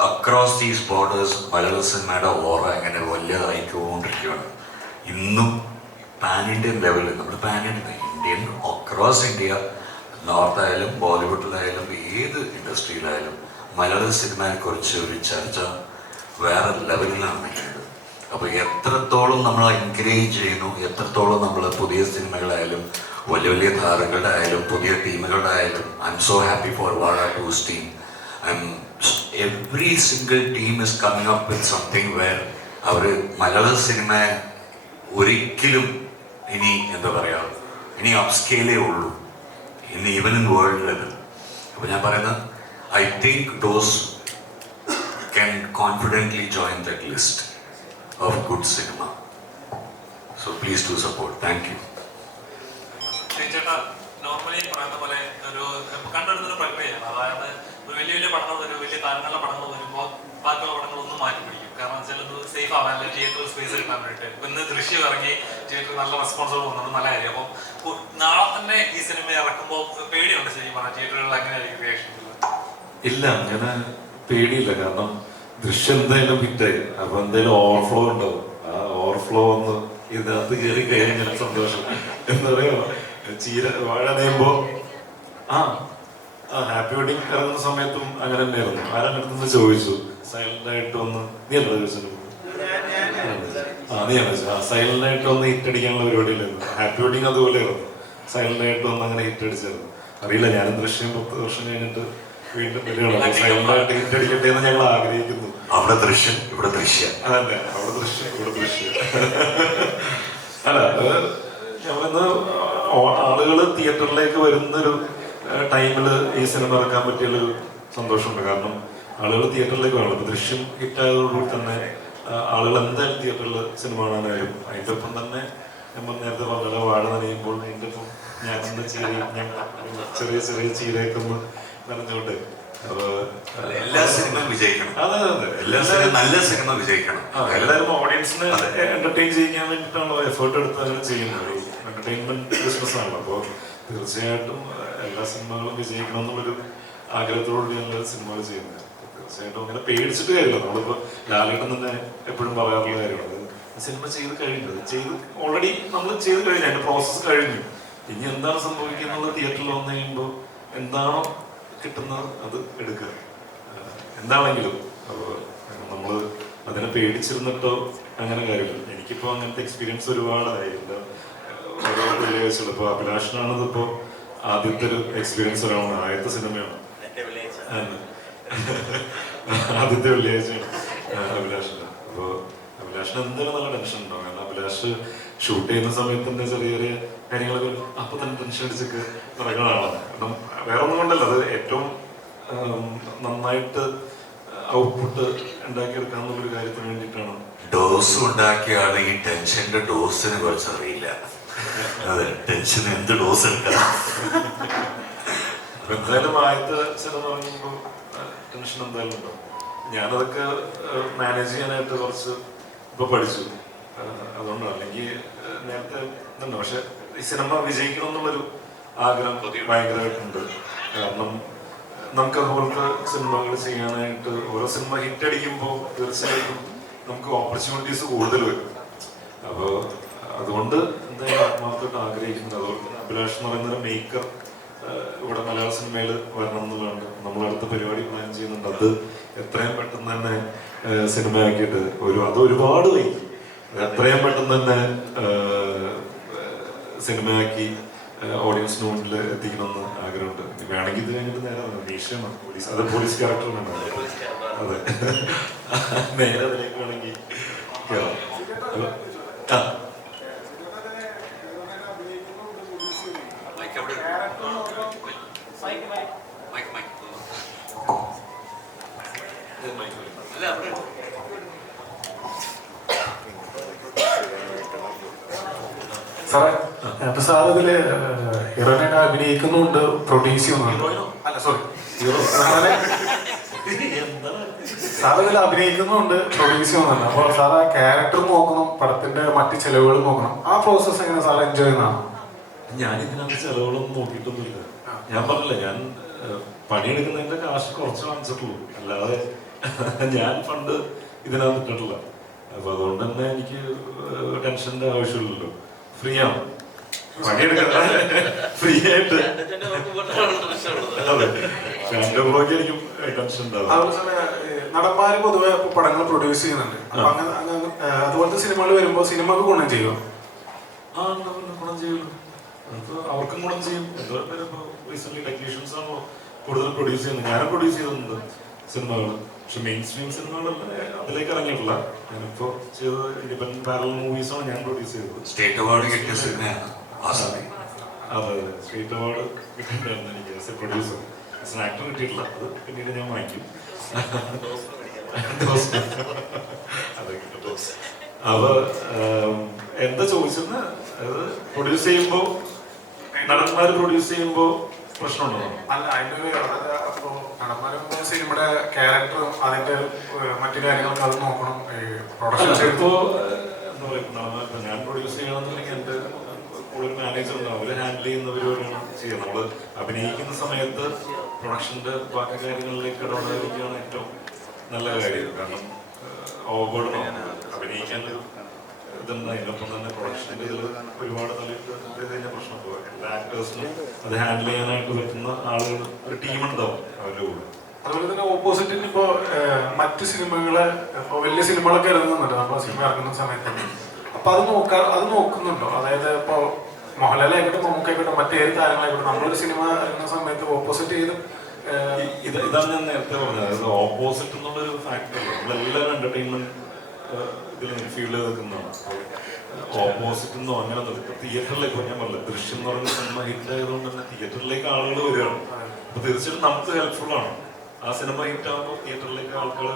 അക്രോസ് ദീസ് ബോർഡേഴ്സ് മലയാള സിനിമയുടെ ഓറ എങ്ങനെ വലിയതായിക്കൊണ്ടിരിക്കുകയാണ്. ഇന്നും പാൻ ഇന്ത്യൻ ലെവലിൽ നമ്മൾ pan Indian across India, north ആയാലും ബോളിവുഡിലായാലും ഏത് ഇൻഡസ്ട്രിയിലായാലും മലയാള സിനിമയെക്കുറിച്ച് ഒരു ചർച്ച വേറെ ലെവലിലാണ് നിൽക്കുന്നത്. അപ്പോൾ എത്രത്തോളം നമ്മൾ എൻകറേജ് ചെയ്യുന്നു, എത്രത്തോളം നമ്മൾ പുതിയ സിനിമകളായാലും വലിയ വലിയ താരങ്ങളുടെ ആയാലും പുതിയ ടീമുകളുടെ ആയാലും I am so happy for Vaazha 2's team. Every single team is coming up with something where അവർ മലയാള സിനിമ ഒരിക്കലും ഇനി എന്താ പറയുക ഇനി അപ്സ്കെയിലേ ഉള്ളൂ, ഇനി ഈവൻ ഇൻ വേൾഡ് ലെവൽ. അപ്പോൾ ഞാൻ പറയുന്നത് I think those can confidently join that list of good cinema. So please to support. Thank you. ചേട്ടാ നോർമലി പറയുന്ന പോലെ ഒരു കണ്ടുവരുന്നൊരു പ്രക്രിയയാണ്. അതായത് ഒരു വലിയ വലിയ പടങ്ങൾ വരും, വലിയ താരങ്ങളുടെ പടങ്ങൾ വരുമ്പോൾ ബാക്കിയുള്ള പടങ്ങളൊന്നും മാറ്റി പിടിക്കും. കാരണം വെച്ചാൽ ഒന്ന് സേഫ് ആവാൻ അല്ലെങ്കിൽ തിയേറ്ററിൽ സ്പേസ് കിട്ടാൻ വേണ്ടിയിട്ട്. ഇപ്പം ഇന്ന് ദൃശ്യം ഇറങ്ങി തിയേറ്ററിൽ നല്ല റെസ്പോൺസുകൾ വന്നത് നല്ല കാര്യം. അപ്പോൾ നാളെ തന്നെ ഈ സിനിമ ഇറക്കുമ്പോൾ പേടിയുണ്ട് ശരിക്കും പറഞ്ഞാൽ തിയേറ്ററുകളിൽ എങ്ങനെയായിരിക്കും റിയാക്ഷൻ? ഇല്ല, അങ്ങനെ പേടിയില്ല. കാരണം ദൃശ്യം എന്തായാലും ഹിറ്റായി. അപ്പൊ എന്തായാലും ഓവർഫ്ലോ ഉണ്ടാവും. ആ ഓവർഫ്ലോ ഒന്ന് ഇതിനകത്ത് കയറി കഴിഞ്ഞാൽ സന്തോഷം. എന്താ പറയാ, വാഴ നെയ്യുമ്പോ ഹാപ്പി വെഡിങ് ഇറങ്ങുന്ന സമയത്തും അങ്ങനെ തന്നെയായിരുന്നു. ആരാൻ്റെ അടുത്തുനിന്ന് ചോദിച്ചു സൈലന്റ് ആയിട്ട് ഒന്ന്, നീ അല്ല ചോദിച്ചത്? നീയാണ് ചോദിച്ചത്. സൈലന്റ് ആയിട്ട് ഒന്ന് ഹിറ്റടിക്കാനുള്ള പരിപാടിയിലായിരുന്നു. ഹാപ്പി വെഡിങ് അതുപോലെയായിരുന്നു. സൈലന്റ് ആയിട്ട് ഒന്ന് അങ്ങനെ ഹിറ്റടിച്ചായിരുന്നു. അറിയില്ല, ഞാനും ദൃശ്യം 10 വർഷം കഴിഞ്ഞിട്ട് വീണ്ടും വരികയാണ്. സൈലന്റ് ആയിട്ട് ഹിറ്റടിക്കട്ടെ എന്ന് ഞങ്ങൾ ആഗ്രഹിക്കുന്നു. അവിടെ ദൃശ്യം, ഇവിടെ ദൃശ്യം. അതന്നെ, അവിടെ ദൃശ്യം, ഇവിടെ ദൃശ്യം. അല്ല, ഞങ്ങളിന്ന് ആളുകൾ തിയേറ്ററിലേക്ക് വരുന്നൊരു ടൈമിൽ ഈ സിനിമ ഇറക്കാൻ പറ്റിയൊരു സന്തോഷമുണ്ട്. കാരണം ആളുകൾ തിയേറ്ററിലേക്ക് വേണം. ഇപ്പൊ ദൃശ്യം ഹിറ്റായതോടുകൂടി തന്നെ ആളുകൾ എന്തായാലും തിയേറ്ററിൽ സിനിമ കാണാനായും അതിൻ്റെ ഒപ്പം തന്നെ നമ്മൾ നേരത്തെ പറഞ്ഞ വാഴ നനയുമ്പോൾ അതിൻ്റെ ഒപ്പം ഞാനൊന്ന് ചെറിയ ചെറിയ ചീരയൊക്കെ നനഞ്ഞോണ്ട് എല്ലാ സിനിമയും വിജയിക്കണം. അതെ അതെ, നല്ല സിനിമ വിജയിക്കണം. എല്ലാവരും ഓഡിയൻസിനെ എന്റർടൈൻ ചെയ്യാൻ വേണ്ടിയിട്ടാണല്ലോ എഫേർട്ട് എടുത്ത് അങ്ങനെ ചെയ്യുന്നത്. ഒരു എന്റർടൈൻമെന്റ് ബിസിനസ് ആണല്ലോ. അപ്പോൾ തീർച്ചയായിട്ടും എല്ലാ സിനിമകളും വിജയിക്കണം എന്നുള്ളൊരു ആഗ്രഹത്തോടുകൂടി ഞങ്ങൾ സിനിമകൾ ചെയ്യുന്നത്. തീർച്ചയായിട്ടും അങ്ങനെ പേടിച്ചിട്ട് കാര്യമില്ല. നമ്മളിപ്പോ ലാലേട്ടൻ തന്നെ എപ്പോഴും പറയാറുള്ള കാര്യമാണ്, സിനിമ ചെയ്ത് കഴിഞ്ഞു, ഓൾറെഡി നമ്മൾ ചെയ്ത് കഴിഞ്ഞു, അതിന്റെ പ്രോസസ്സ് കഴിഞ്ഞു. ഇനി എന്താണ് സംഭവിക്കുന്നത് തിയേറ്ററിൽ വന്നു കഴിയുമ്പോൾ എന്താണോ കിട്ടുന്നത് അത് എടുക്കുക, എന്താണെങ്കിലും. അപ്പോൾ നമ്മൾ അതിനെ പേടിച്ചിരുന്നിട്ടോ അങ്ങനെ കാര്യമില്ല. എനിക്കിപ്പോൾ അങ്ങനത്തെ എക്സ്പീരിയൻസ് ഒരുപാടായി. ഓരോ വെള്ളിയാഴ്ചകൾ ഇപ്പോൾ അഭിലാഷനാണത് ഇപ്പോൾ ആദ്യത്തെ ഒരു എക്സ്പീരിയൻസ് ഒരാളാണ്. ആദ്യത്തെ സിനിമയാണ്, ആദ്യത്തെ വെള്ളിയാഴ്ചയാണ് അഭിലാഷിന്. അപ്പോൾ അഭിലാഷിന് എന്തായാലും നല്ല ടെൻഷൻ ഉണ്ടാവും. കാരണം അഭിലാഷ് ഷൂട്ട് ചെയ്യുന്ന സമയത്ത് തന്നെ ചെറിയ ചെറിയ കാര്യങ്ങളൊക്കെ അപ്പൊ തന്നെ ടെൻഷൻ അടിച്ചൊക്കെ നടക്കുന്നതാണ്. കാരണം വേറെ ഒന്നും കൊണ്ടല്ല, അത് ഏറ്റവും നന്നായിട്ട് ഔട്ട്പുട്ട് ഉണ്ടാക്കിയെടുക്കാന്നുള്ളൊരു കാര്യത്തിന് വേണ്ടിയിട്ടാണ്. ഡോസ് ഉണ്ടാക്കിയ ആള് ഈ ടെൻഷന്റെ ഡോസിനെ കുറിച്ച് അറിയില്ല. അതെ, ടെൻഷൻ എന്ത് ഡോസ് എടുക്കാം. എന്തായാലും ആദ്യത്തെ സിനിമ പറയുമ്പോൾ ടെൻഷൻ എന്തായാലും ഉണ്ടാവും. ഞാനതൊക്കെ മാനേജ് ചെയ്യാനായിട്ട് കുറച്ച് ഇപ്പൊ പഠിച്ചു. അതുകൊണ്ടാണ്, അല്ലെങ്കിൽ നേരത്തെ ഇതുണ്ട്. പക്ഷെ ഈ സിനിമ വിജയിക്കണം എന്നുള്ളൊരു ആഗ്രഹം ഭയങ്കരമായിട്ടുണ്ട്. കാരണം നമുക്കതുപോലത്തെ സിനിമകൾ ചെയ്യാനായിട്ട് ഓരോ സിനിമ ഹിറ്റ് അടിക്കുമ്പോൾ തീർച്ചയായിട്ടും നമുക്ക് ഓപ്പർച്യൂണിറ്റീസ് കൂടുതൽ വരും. അപ്പോൾ അതുകൊണ്ട് എന്തായാലും ആത്മാർത്ഥമായിട്ട് ആഗ്രഹിക്കുന്നത്. അതുപോലെ അഭിലാഷ് എന്ന് പറയുന്ന മേക്കർ ഇവിടെ മലയാള സിനിമയിൽ വരണം എന്നുള്ളതാണ്. നമ്മൾ അടുത്ത പരിപാടി പ്ലാൻ ചെയ്യുന്നുണ്ട്. അത് എത്രയും പെട്ടെന്ന് തന്നെ സിനിമയാക്കിയിട്ട് അത് ഒരുപാട് വൈകി. എത്രയും പെട്ടെന്ന് തന്നെ സിനിമയാക്കി ഓഡിയൻസിന് മുന്നിൽ എത്തിക്കണമെന്ന് ആഗ്രഹമുണ്ട്. വേണമെങ്കിൽ ഇത് കഴിഞ്ഞിട്ട് നേരെ ദേഷ്യമാണ് പോലീസ്, അത് പോലീസ് ക്യാരക്ടറാണ്. അതെ, നേരെ അതിലേക്ക് വേണമെങ്കിൽ കയറാം. സാറേ, അപ്പൊ സാർ ഇതില് ഹീറോയിനെ അഭിനയിക്കുന്നുണ്ട്, പ്രൊഡ്യൂസ് ചെയ്യുന്നുണ്ട്. അല്ല സോറി, സാർ ഇതിൽ അഭിനയിക്കുന്നുണ്ട്, പ്രൊഡ്യൂസ് ചെയ്യുന്നുണ്ട്. അപ്പോൾ സാർ ആ ക്യാരക്ടർ നോക്കണം, പടത്തിന്റെ മറ്റ് ചെലവുകൾ നോക്കണം. ആ പ്രോസസ് എങ്ങനെ സാർ എൻജോയ് ചെയ്യുന്നതാണ്? ഞാൻ ഇതിനകത്ത് ചെലവുകളൊന്നും നോക്കിയിട്ടൊന്നുമില്ല. ഞാൻ പറഞ്ഞില്ല, ഞാൻ പണിയെടുക്കുന്നതിന്റെ കാശ് കുറച്ച് വാങ്ങിച്ചിട്ടുള്ളൂ, അല്ലാതെ ഞാൻ ഫണ്ട് ഇതിനകത്ത് ഇട്ടിട്ടില്ല. അപ്പൊ അതുകൊണ്ട് തന്നെ എനിക്ക് ടെൻഷന്റെ ആവശ്യമില്ലല്ലോ. ഫ്രീ ആണ് പണിയെടുക്കാൻ, ഫ്രീ ആയിട്ട്. അതെ, എനിക്കും ടെൻഷൻ ഉണ്ടാവും. നടന്മാര് പൊതുവെ പടങ്ങൾ പ്രൊഡ്യൂസ് ചെയ്യുന്നുണ്ട്. അപ്പൊ അങ്ങനെ അതുപോലത്തെ സിനിമകൾ വരുമ്പോൾ സിനിമക്ക് ഗുണം ചെയ്യുമോ? ആ, ഗുണം ചെയ്യുമല്ലോ. അവർക്കും ഗുണം ചെയ്യും. എന്തോരം ഇപ്പൊ റീസെന്റ് ടെക്നീഷ്യൻസ് ആണല്ലോ കൂടുതൽ പ്രൊഡ്യൂസ് ചെയ്യുന്നത്. ഞാനും പ്രൊഡ്യൂസ് ചെയ്തിട്ടുണ്ട് സിനിമകൾ. പക്ഷെ മെയിൻ സ്ട്രീം സിനിമകൾ അതിലേക്ക് ഇറങ്ങിയിട്ടില്ല. ഞാനിപ്പോ ചെയ്തത് ഇൻഡിപെൻഡന്റ് പാരലൽ മൂവീസാണ് ഞാൻ പ്രൊഡ്യൂസ് ചെയ്തത്. സ്റ്റേറ്റ് അവാർഡ് കിട്ടിയ സിനിമയാണ്. അതെ, സ്റ്റേറ്റ് അവാർഡ് കിട്ടിയിട്ടുണ്ടായിരുന്നു എനിക്ക് as A producer. As an actor കിട്ടിയിട്ടില്ല, അത് പിന്നീട് ഞാൻ വാങ്ങിക്കും. അതെ, കിട്ടും. അപ്പൊ എന്താ ചോദിച്ചെന്ന്, അത് പ്രൊഡ്യൂസ് ചെയ്യുമ്പോ നടന്മാര് പ്രൊഡ്യൂസ് ചെയ്യുമ്പോ പ്രശ്നമുണ്ടോ? അല്ല, അതിന്റെ അപ്പോ നടന്മാരെ സിനിമയുടെ ക്യാരക്ടറും അതിന്റെ മറ്റു കാര്യങ്ങളൊക്കെ അത് നോക്കണം. ഇപ്പോ എന്താ പറയുക, ഞാൻ പ്രൊഡ്യൂസ് ചെയ്യണമെന്നുണ്ടെങ്കിൽ എന്റെ കൂടുതൽ മാനേജർ ഉണ്ടാവും, അവര് ഹാൻഡിൽ ചെയ്യുന്ന പരിപാടിയാണ് ചെയ്യുന്നത്. നമ്മള് അഭിനയിക്കുന്ന സമയത്ത് പ്രൊഡക്ഷന്റെ ബാക്കി കാര്യങ്ങളിലേക്ക് ഇടപെടാതിരിക്കുകയാണ് ഏറ്റവും നല്ല കാര്യം. കാരണം ഓവർബോർഡ് അഭിനയിക്കാനൊരു ഇതുണ്ട്. അതിനൊപ്പം തന്നെ പ്രൊഡക്ഷൻ്റെ ഇതിൽ ഒരുപാട് നല്ല പ്രശ്നം. എല്ലാ ആക്ടേഴ്സിനും അത് ഹാൻഡിൽ ചെയ്യാനായിട്ട് പറ്റുന്ന ആളുകൾ, ഒരു ടീം ഉണ്ടാവും അവരുടെ കൂടെ. അതുപോലെ തന്നെ ഓപ്പോസിറ്റിന് ഇപ്പോ മറ്റു സിനിമകളെ ഇപ്പൊ വലിയ സിനിമകളൊക്കെ ഇറങ്ങുന്നുണ്ട് നമ്മൾ സിനിമ ഇറങ്ങുന്ന സമയത്ത്. അപ്പൊ അത് നോക്കുന്നുണ്ടോ? അതായത് ഇപ്പോ മോഹൻലാലായിക്കോട്ടെ, മമ്മൂക്കായിക്കോട്ടെ, മറ്റേത് താരങ്ങളായിക്കോട്ടെ, നമ്മളൊരു സിനിമ ഇറങ്ങുന്ന സമയത്ത് ഓപ്പോസിറ്റ് ചെയ്ത് ഇതാണ് ഞാൻ നേരത്തെ പറഞ്ഞത്. അതായത് ഓപ്പോസിറ്റ് എന്നുള്ളൊരു ഫാക്ടർ നമ്മളെല്ലാവരും എന്റർടൈൻമെന്റ് ഇതിൽ ഫീൽഡ് നിൽക്കുന്നതാണ്. ഓപ്പോസിറ്റ് എന്നോ അങ്ങനെ തിയേറ്ററിലേക്ക് ഞാൻ പറഞ്ഞില്ല, ദൃശ്യം എന്ന് പറയുന്ന സിനിമ ഹിറ്റ് ആയതുകൊണ്ട് തന്നെ തിയേറ്ററിലേക്ക് ആളുകൾ വരികയാണ്. അപ്പൊ തീർച്ചയായിട്ടും നമുക്ക് ഹെൽപ്ഫുൾ ആണ്. ആ സിനിമ ഹിറ്റ് ആകുമ്പോൾ തിയേറ്ററിലേക്ക് ആൾക്കാർ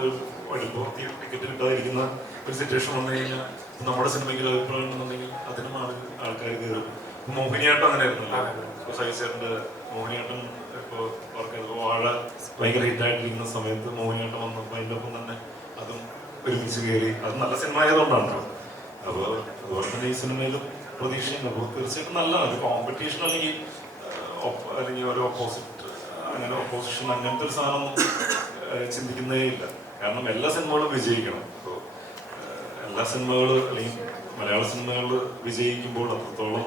വരുമ്പോൾ ടിക്കറ്റ് കിട്ടാതിരിക്കുന്ന ഒരു സിറ്റുവേഷൻ വന്നു കഴിഞ്ഞാൽ നമ്മുടെ സിനിമയ്ക്ക് അഭിപ്രായം ഉണ്ടെന്നുണ്ടെങ്കിൽ അതിനും ആൾക്കാർ കയറും. മോഹിനിയാട്ടം അങ്ങനെ ആയിരുന്നല്ലോ. ഇപ്പൊ സൈസേട്ടന്റെ മോഹിനിയാട്ടം ഇപ്പൊ വാഴ ഭയങ്കര ഹിറ്റായിട്ടിരിക്കുന്ന സമയത്ത് മോഹിനിയാട്ടം വന്നപ്പോൾ അതിൻ്റെ ഒപ്പം തന്നെ അതും ഒരുമിച്ച് കയറി. അത് നല്ല സിനിമ ആയതുകൊണ്ടാണ്. അപ്പോൾ അതുപോലെ തന്നെ ഈ സിനിമയിലും പ്രതീക്ഷയുണ്ട്. അപ്പോൾ തീർച്ചയായിട്ടും നല്ലതാണ്. ഒരു കോമ്പറ്റീഷൻ അല്ലെങ്കിൽ ഒരു അങ്ങനെ ഓപ്പോസിഷൻ അങ്ങനത്തെ ഒരു സാധനം ചിന്തിക്കുന്നേ ഇല്ല. കാരണം എല്ലാ സിനിമകളും വിജയിക്കണം. ഇപ്പോൾ എല്ലാ സിനിമകളും അല്ലെങ്കിൽ മലയാള സിനിമകൾ വിജയിക്കുമ്പോൾ അത്രത്തോളം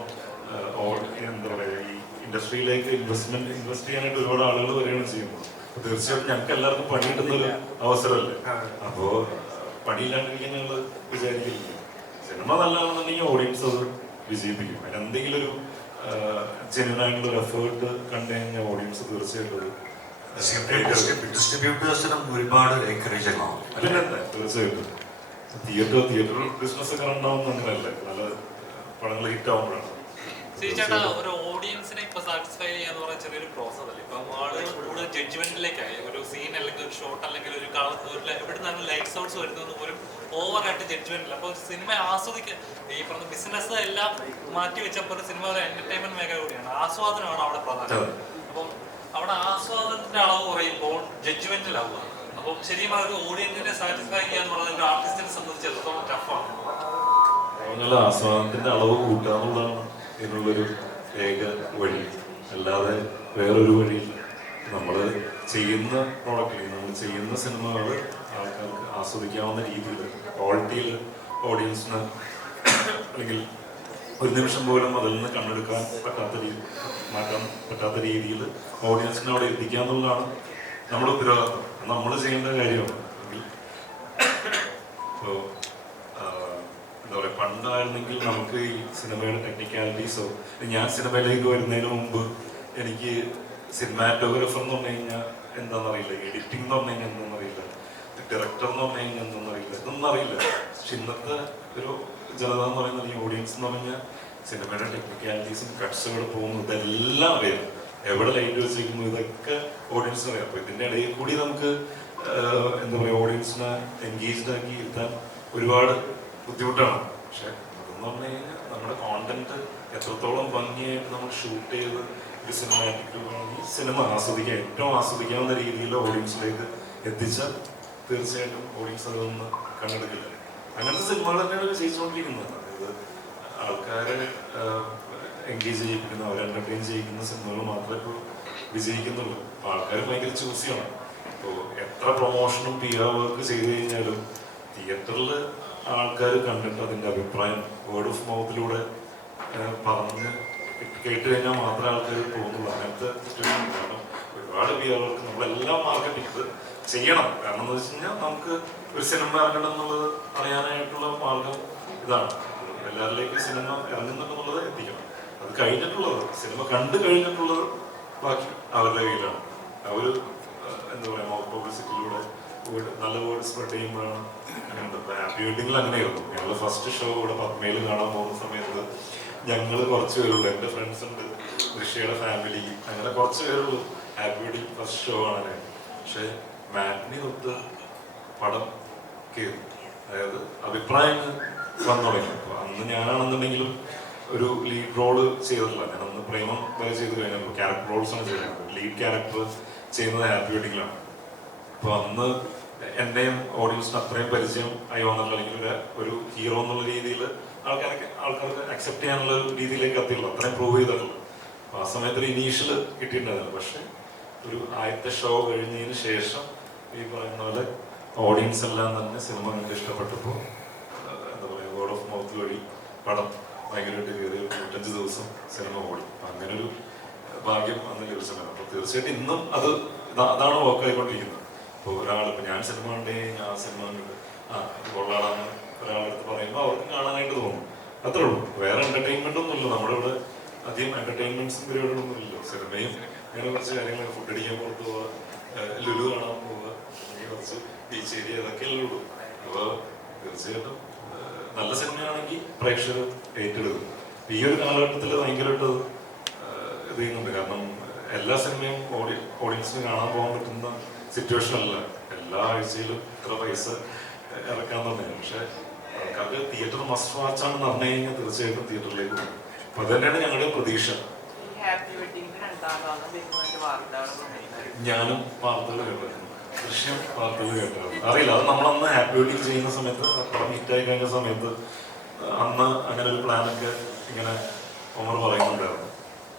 എന്താ പറയുക, ഈ ഇൻഡസ്ട്രിയിലേക്ക് ഇൻവെസ്റ്റ് ചെയ്യാനായിട്ട് ഒരുപാട് ആളുകൾ വരികയാണ് ചെയ്യുന്നത്. തീർച്ചയായിട്ടും ഞങ്ങൾക്ക് എല്ലാവർക്കും പണി കിട്ടുന്നൊരു അവസരമല്ലേ. അപ്പോൾ പണിയില്ലാണ്ടിരിക്കാൻ ഞങ്ങൾ വിചാരിക്കില്ല. സിനിമ നല്ലതാണെന്നുണ്ടെങ്കിൽ ഓഡിയൻസ് അത് വിജയിപ്പിക്കും. അതിനെന്തെങ്കിലും ഒരു ജെന്യൂൻ ആയിട്ടുള്ള ഒരു എഫേർട്ട് കണ്ടു കഴിഞ്ഞാൽ ഓഡിയൻസ് തീർച്ചയായിട്ടും ഡിസ്ട്രിബ്യൂട്ടേഴ്സിനും ഒരുപാട് എൻകറേജ് ആവും. തീർച്ചയായിട്ടും തിയേറ്റർ ബിസിനസ് ഒക്കെ ഉണ്ടാവുന്ന അങ്ങനെയല്ലേ, നല്ല പടങ്ങൾ ഹിറ്റ് ആവുമ്പോഴാണ്. ചേട്ടാ ഒരു ഓഡിയൻസിനെ ഇപ്പൊ സാറ്റിസ്ഫൈ ചെയ്യാന്ന് പറഞ്ഞ ചെറിയൊരു പ്രോസസ് അല്ലേ. ഇപ്പൊ ആള് കൂടുതൽ ജഡ്ജ്മെന്റിലേക്കായി ഒരു സീൻ അല്ലെങ്കിൽ ഒരു ഷോട്ട് അല്ലെങ്കിൽ ഒരു എവിടെ നിന്നാണ് ലൈറ്റ്സ് ഔട്ട്സ് വരുന്നത് പോലും ഓവറായിട്ട് ജഡ്ജ്മെന്റില്ല. അപ്പൊ സിനിമ ആസ്വദിക്കാൻ ഈ പറഞ്ഞ ബിസിനസ് എല്ലാം മാറ്റി വെച്ചപ്പോൾ സിനിമ ഒരു എന്റർടൈൻമെന്റ് മേഖല കൂടിയാണ്. ആസ്വാദനമാണ് അവിടെ പ്രധാനം. അപ്പം അവിടെ ആസ്വാദനത്തിന്റെ അളവ് കുറയുമ്പോൾ ജഡ്ജ്മെന്റിലാവുക. അപ്പം ശരിയും ഒരു ഓഡിയൻസിനെ സാറ്റിസ്ഫൈ ചെയ്യാന്ന് പറഞ്ഞാൽ ഒരു ആർട്ടിസ്റ്റിനെ സംബന്ധിച്ച് എത്രത്തോളം ടഫാണ്. ആസ്വാദനത്തിന്റെ അളവ് കൂട്ടുക എന്നുള്ളതാണ് ഇതിനുള്ളൊരു ഏക വഴി, അല്ലാതെ വേറൊരു വഴിയില്ല. നമ്മൾ ചെയ്യുന്ന പ്രോഡക്റ്റിൽ നമ്മൾ ചെയ്യുന്ന സിനിമകൾ ആൾക്കാർക്ക് ആസ്വദിക്കാവുന്ന രീതിയിൽ ക്വാളിറ്റിയിൽ ഓഡിയൻസിന് അല്ലെങ്കിൽ ഒരു നിമിഷം പോലും അതിൽ നിന്ന് കണ്ണെടുക്കാൻ മാറ്റാൻ പറ്റാത്ത രീതിയിൽ ഓഡിയൻസിനെ അവിടെ എത്തിക്കുക എന്നുള്ളതാണ് നമ്മുടെ ഉത്തരവാദിത്വം. നമ്മൾ ചെയ്യേണ്ട കാര്യമാണ്. ഇപ്പോൾ എന്താ പറയുക, പണ്ടായിരുന്നെങ്കിൽ നമുക്ക് ഈ സിനിമയുടെ ടെക്നിക്കാലിറ്റീസോ, ഞാൻ സിനിമയിലേക്ക് വരുന്നതിന് മുമ്പ് എനിക്ക് സിനിമാറ്റോഗ്രാഫർ എന്ന് പറഞ്ഞു കഴിഞ്ഞാൽ എന്താണെന്നറിയില്ല, എഡിറ്റിംഗ് എന്ന് പറഞ്ഞു കഴിഞ്ഞാൽ എന്താണെന്നറിയില്ല, ഡയറക്ടർ എന്ന് പറഞ്ഞു കഴിഞ്ഞാൽ എന്താണെന്നറിയില്ല, ഇതൊന്നും അറിയില്ല. പക്ഷെ ഇന്നത്തെ ഒരു ജനത എന്ന് പറയുന്നത്, ഈ ഓഡിയൻസ് എന്ന് പറഞ്ഞാൽ സിനിമയുടെ ടെക്നിക്കാലിറ്റീസും കട്ട്സുകൾ പോകുന്നു ഇതെല്ലാം അറിയാം. എവിടെ ലൈറ്റ് വെച്ചിരിക്കുന്നു ഇതൊക്കെ ഓഡിയൻസിന് അറിയാം. അപ്പോൾ ഇതിൻ്റെ ഇടയിൽ കൂടി നമുക്ക് എന്താ പറയുക, ഓഡിയൻസിനെ എൻഗേജ്ഡ് ആക്കി ഇരുത്താൻ ഒരുപാട് ബുദ്ധിമുട്ടാണ്. പക്ഷെ അതെന്ന് പറഞ്ഞു കഴിഞ്ഞാൽ നമ്മുടെ കോണ്ടന്റ് എത്രത്തോളം ഭംഗിയായിട്ട് നമ്മൾ ഷൂട്ട് ചെയ്ത് ഒരു സിനിമാറ്റിക് സിനിമ ആസ്വദിക്കാൻ ഏറ്റവും ആസ്വദിക്കാവുന്ന രീതിയിൽ ഓഡിയൻസിലേക്ക് എത്തിച്ചാൽ തീർച്ചയായിട്ടും ഓഡിയൻസ് അതൊന്നും കണ്ടെടുക്കില്ല. അങ്ങനത്തെ സിനിമകൾ തന്നെയാണ് വിജയിച്ചുകൊണ്ടിരിക്കുന്നത്. അതായത് ആൾക്കാരെ എൻഗേജ് ചെയ്യിപ്പിക്കുന്ന, അവരെ എന്റർടൈൻ ചെയ്യിക്കുന്ന സിനിമകൾ മാത്രമേ ഇപ്പോൾ വിജയിക്കുന്നുള്ളൂ. അപ്പോൾ ആൾക്കാർ ഭയങ്കര ചൂസ് ചെയ്യണം. ഇപ്പോൾ എത്ര പ്രൊമോഷനും PR വർക്ക് ചെയ്ത് കഴിഞ്ഞാലും തിയേറ്ററിൽ ആൾക്കാർ കണ്ടിട്ട് അതിൻ്റെ അഭിപ്രായം വേർഡ് ഓഫ് മൗത്തിലൂടെ പറഞ്ഞ് കേട്ട് കഴിഞ്ഞാൽ മാത്രമേ ആൾക്കാർ പോകുന്നുള്ളൂ. അങ്ങനത്തെ സിറ്റുവേഷൻ. കാരണം ഒരുപാട് PR വർക്ക് നമ്മളെല്ലാം മാർക്കറ്റിംഗ് ചെയ്യണം. കാരണം എന്ന് വെച്ച് കഴിഞ്ഞാൽ നമുക്ക് ഒരു സിനിമ ഇറങ്ങണം എന്നുള്ളത് അറിയാനായിട്ടുള്ള മാർഗം ഇതാണ്. എല്ലാവരിലേക്കും സിനിമ ഇറങ്ങുന്നുണ്ടെന്നുള്ളത് എത്തിക്കണം. അത് കഴിഞ്ഞിട്ടുള്ളത്, സിനിമ കണ്ടു കഴിഞ്ഞിട്ടുള്ളത് ബാക്കി അവരുടെ കയ്യിലാണ്. അവർ എന്താ പറയുക, മൗത്ത് പബ്ലിസിറ്റിയിലൂടെ നല്ല വേർഡ് സ്പ്രെഡ് ചെയ്യുമ്പോഴാണ് അങ്ങനെ. ഹാപ്പി വെഡിങ്ങിൽ അങ്ങനെയായിരുന്നു. ഞങ്ങൾ ഫസ്റ്റ് ഷോ ഇവിടെ പത്മയിൽ കാണാൻ പോകുന്ന സമയത്ത് ഞങ്ങൾ കുറച്ച് പേരുള്ളൂ. എൻ്റെ ഫ്രണ്ട്സ് ഉണ്ട്, ഋഷിയുടെ ഫാമിലി, അങ്ങനെ കുറച്ച് പേരുള്ളൂ ഹാപ്പി വെഡിങ് ഫസ്റ്റ് ഷോ കാണാനായിട്ട്. പക്ഷെ മാറ്റിനി തൊട്ട് പടം കയറി, അതായത് അഭിപ്രായങ്ങൾ വന്നു തുടങ്ങി. അപ്പോൾ അന്ന് ഞാനാണെന്നുണ്ടെങ്കിലും ഒരു ലീഡ് റോള് ചെയ്തിട്ടില്ല. ഞാൻ അന്ന് പ്രേമം വരെ ചെയ്ത് കഴിഞ്ഞപ്പോൾ ക്യാരക്ടർ റോൾസാണ് ചെയ്തത്. ലീഡ് ക്യാരക്ടർ ചെയ്യുന്നത് ഹാപ്പി വെഡിങ്ങിലാണ്. അപ്പോൾ അന്ന് എൻ്റെയും ഓഡിയൻസിന് അത്രയും പരിചയം ആയി വന്നിട്ടുള്ള, അല്ലെങ്കിൽ ഒരു ഹീറോ എന്നുള്ള രീതിയിൽ ആൾക്കാർക്ക് അക്സെപ്റ്റ് ചെയ്യാനുള്ള രീതിയിലേക്ക് എത്തിയുള്ളൂ. അത്രയും പ്രൂവ് ചെയ്തിട്ടുള്ളൂ. അപ്പോൾ ആ സമയത്ത് ഒരു ഇനീഷ്യൽ കിട്ടിയിട്ടുണ്ടായിരുന്നു. പക്ഷെ ഒരു ആദ്യത്തെ ഷോ കഴിഞ്ഞതിന് ശേഷം ഈ പറയുന്ന പോലെ ഓഡിയൻസ് എല്ലാം തന്നെ സിനിമ കണ്ട് ഇഷ്ടപ്പെട്ടപ്പോൾ എന്താ പറയുക, വേർഡ് ഓഫ് മൗത്ത് വഴി പടം ഭയങ്കരമായിട്ട് കയറി 105 ദിവസം സിനിമ ഓടി. അങ്ങനെ ഒരു ഭാഗ്യം അന്ന് ലഭിച്ചിട്ടുണ്ട്. അപ്പോൾ തീർച്ചയായിട്ടും ഇന്നും അതാണ് വർക്കായിക്കൊണ്ടിരിക്കുന്നത്. ഇപ്പോൾ ഒരാളിപ്പോൾ ഞാൻ സിനിമ കണ്ടേ ഞാൻ സിനിമ കണ്ടിട്ട് കൊള്ളാടാന്ന് ഒരാളെടുത്ത് പറയുമ്പോൾ അവർക്ക് കാണാനായിട്ട് തോന്നും. അത്രേ ഉള്ളൂ. വേറെ എന്റർടൈൻമെന്റ് ഒന്നും ഇല്ല. നമ്മുടെ ഇവിടെ അധികം എന്റർടൈൻമെന്റ്സും പരിപാടികളൊന്നും ഇല്ലല്ലോ. സിനിമയും അങ്ങനെ കുറച്ച് കാര്യങ്ങൾ, ഫുഡ് അടിക്കാൻ പുറത്ത് പോവുക, ലുലു കാണാൻ പോവുക, അല്ലെങ്കിൽ കുറച്ച് ബീച്ച് ഏരിയ, ഇതൊക്കെയല്ലേ ഉള്ളൂ. അപ്പോൾ തീർച്ചയായിട്ടും നല്ല സിനിമയാണെങ്കിൽ പ്രേക്ഷകർ ഏറ്റെടുക്കും. ഈ ഒരു കാലഘട്ടത്തിൽ ഭയങ്കരമായിട്ട് ഇത് ചെയ്യുന്നുണ്ട്. കാരണം എല്ലാ സിനിമയും ഓഡിയൻസിന് കാണാൻ പോകാൻ പറ്റുന്ന സിറ്റുവേഷൻ അല്ല. എല്ലാ ആഴ്ചയിലും ഇത്ര പൈസ ഇറക്കാൻ തന്നെയാണ്. പക്ഷെ ആൾക്കാർക്ക് തിയേറ്റർ മസ്റ്റ് വാച്ചാണെന്ന് പറഞ്ഞു കഴിഞ്ഞാൽ തീർച്ചയായിട്ടും തിയേറ്ററിലേക്ക് പോകും. അപ്പൊ അത് തന്നെയാണ് ഞങ്ങളുടെ പ്രതീക്ഷ. ഞാനും വാർത്തകൾ കേട്ടായിരുന്നു, ദൃശ്യം വാർത്തകൾ കേട്ടായിരുന്നു. അറിയില്ല, അത് നമ്മളന്ന് ഹാപ്പി വെഡിങ് ചെയ്യുന്ന സമയത്ത്, പടം ഹിറ്റായി കഴിഞ്ഞ സമയത്ത് അന്ന് അങ്ങനെ ഒരു പ്ലാനൊക്കെ ഇങ്ങനെ ഒമർ പറയുന്നുണ്ടായിരുന്നു.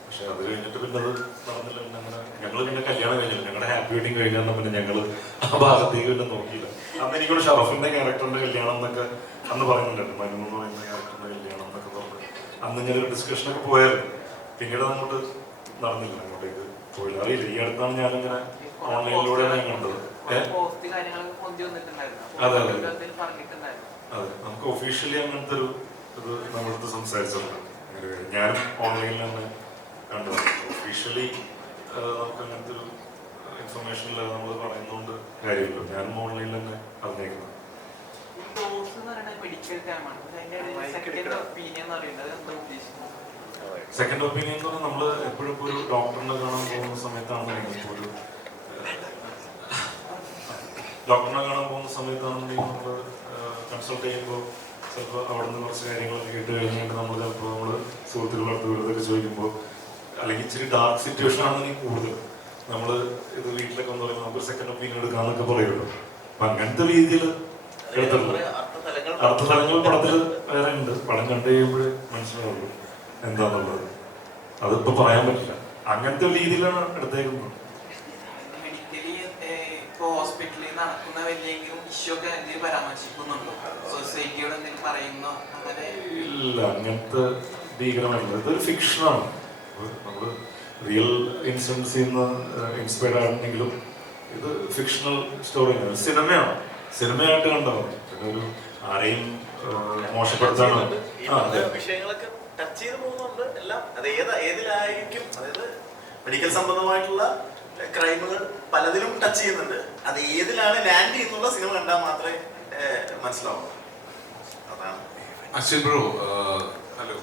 പക്ഷെ അത് കഴിഞ്ഞിട്ട് പിന്നെ അത് നടന്നില്ല. പിന്നെ അങ്ങനെ ഞങ്ങൾ പിന്നെ കല്യാണം കഴിഞ്ഞില്ല. ഞങ്ങളുടെ ഹാപ്പി വെഡിങ് കഴിഞ്ഞാൽ പിന്നെ ഞങ്ങൾ ആ ഭാഗത്തേക്ക് പിന്നെ നോക്കിയില്ല. അന്ന് എനിക്കൊരു ഷറഫിന്റെ ക്യാരക്ടറിന്റെ കല്യാണം എന്നൊക്കെ അന്ന് പറയുന്നുണ്ടായിരുന്നു. മനുമ എന്ന് പറയുന്ന ക്യാരക്ടറിന്റെ കല്യാണം എന്നൊക്കെ പറഞ്ഞു അന്ന് ഇങ്ങനെ ഒരു ഡിസ്കഷനൊക്കെ പോയായിരുന്നു. പിന്നീട് അങ്ങോട്ട് നടന്നില്ല, അങ്ങോട്ടേക്ക് പോയില്ല. അറിയില്ല, ഈ അടുത്താണ് ഞാനിങ്ങനെ ഓൺലൈനിലൂടെയാണ് ഞാൻ കണ്ടത്. അതെ അതെ അതെ, നമുക്ക് ഒഫീഷ്യലി അങ്ങനത്തെ ഒരു ഇത് നമ്മളടുത്ത് സംസാരിച്ചിട്ടുണ്ട്. ഞാനും ഓൺലൈനിൽ തന്നെ കണ്ടത്. ഒഫീഷ്യലി നമുക്ക് അങ്ങനത്തെ ഒരു ഇൻഫർമേഷൻ ഇല്ലാതെ നമ്മൾ പറയുന്നതുകൊണ്ട് കാര്യമില്ല. ഞാനും ഓൺലൈനിൽ തന്നെ അറിഞ്ഞേക്കുന്നത്. സെക്കൻഡ് ഒപ്പീനിയൻ എന്ന് പറഞ്ഞാൽ നമ്മൾ എപ്പോഴും ഒരു ഡോക്ടറിനെ കാണാൻ പോകുന്ന സമയത്താണ് ഒരു ഡോക്ടറിനെ കാണാൻ പോകുന്ന സമയത്താണെന്നുണ്ടെങ്കിൽ നമ്മൾ കൺസൾട്ട് ചെയ്യുമ്പോൾ ചിലപ്പോൾ അവിടെ നിന്ന് കുറച്ച് കാര്യങ്ങളൊക്കെ കേട്ട് കഴിഞ്ഞിട്ട് നമ്മൾ ചിലപ്പോൾ നമ്മൾ സുഹൃത്തുക്കളുടെ അടുത്ത് വെറുതെ ചോദിക്കുമ്പോൾ അല്ലെങ്കിൽ ഇച്ചിരി ഡാർക്ക് സിറ്റുവേഷൻ ആണെങ്കിൽ കൂടുതൽ നമ്മൾ ഇത് വീട്ടിലൊക്കെ വന്ന് പറയുമ്പോൾ നമുക്ക് സെക്കൻഡ് ഒപ്പീനിയൻ എടുക്കാന്നൊക്കെ പറയുമല്ലോ. അപ്പം അങ്ങനത്തെ രീതിയിൽ എടുത്തിട്ടുള്ളൂ. അർത്ഥതലങ്ങൾ പടത്തിൽ വേറെ ഉണ്ട്. പടം കണ്ടു കഴിയുമ്പോൾ മനസ്സിലാവുള്ളൂ എന്താന്നുള്ളത്. അതിപ്പോ പറയാൻ പറ്റില്ല. അങ്ങനത്തെ ഒരു രീതിയിലാണ് എടുത്തേക്കുന്നത്. ഹോസ്പിറ്റലിൽ നടക്കുന്ന വലിയെങ്കിലും ഇഷ്യൂ ഒക്കെ എന്തെങ്കിലും പരാമർശിക്കുന്നുണ്ടോ? സൊസൈറ്റിയോട് എന്തെങ്കിലും പറയുന്നോ? ഇല്ല, അങ്ങനത്തെ ഭീകരമായിട്ടുള്ള ഇതൊരു ഫിക്ഷനാണ്. നമ്മള് റിയൽ ഇൻസിഡൻസിൽ നിന്ന് ഇൻസ്പയർഡ് ആണെങ്കിലും ഇത് ഫിക്ഷണൽ സ്റ്റോറിയാണ്. സിനിമയാണ്, സിനിമയായിട്ട് കണ്ടാൽ മതി. പിന്നെ ഒരു ആരെയും മോശപ്പെടുത്താനോ വിഷയങ്ങളൊക്കെ ടച്ച് ചെയ്ത് പോകുന്നുണ്ട് എല്ലാം. അത് ഏതിലായിരിക്കും, അതായത് മെഡിക്കൽ സംബന്ധമായിട്ടുള്ള ക്രൈമുകൾ പലതിലും ടച്ച് ചെയ്യുന്നുണ്ട്. അത് ഏതിലാണ് ലാൻഡ് ചെയ്യുന്നുള്ള സിനിമ കണ്ടാൽ മാത്രമേ മനസ്സിലാവൂ. അതാണ്. Ashwin bro, hello.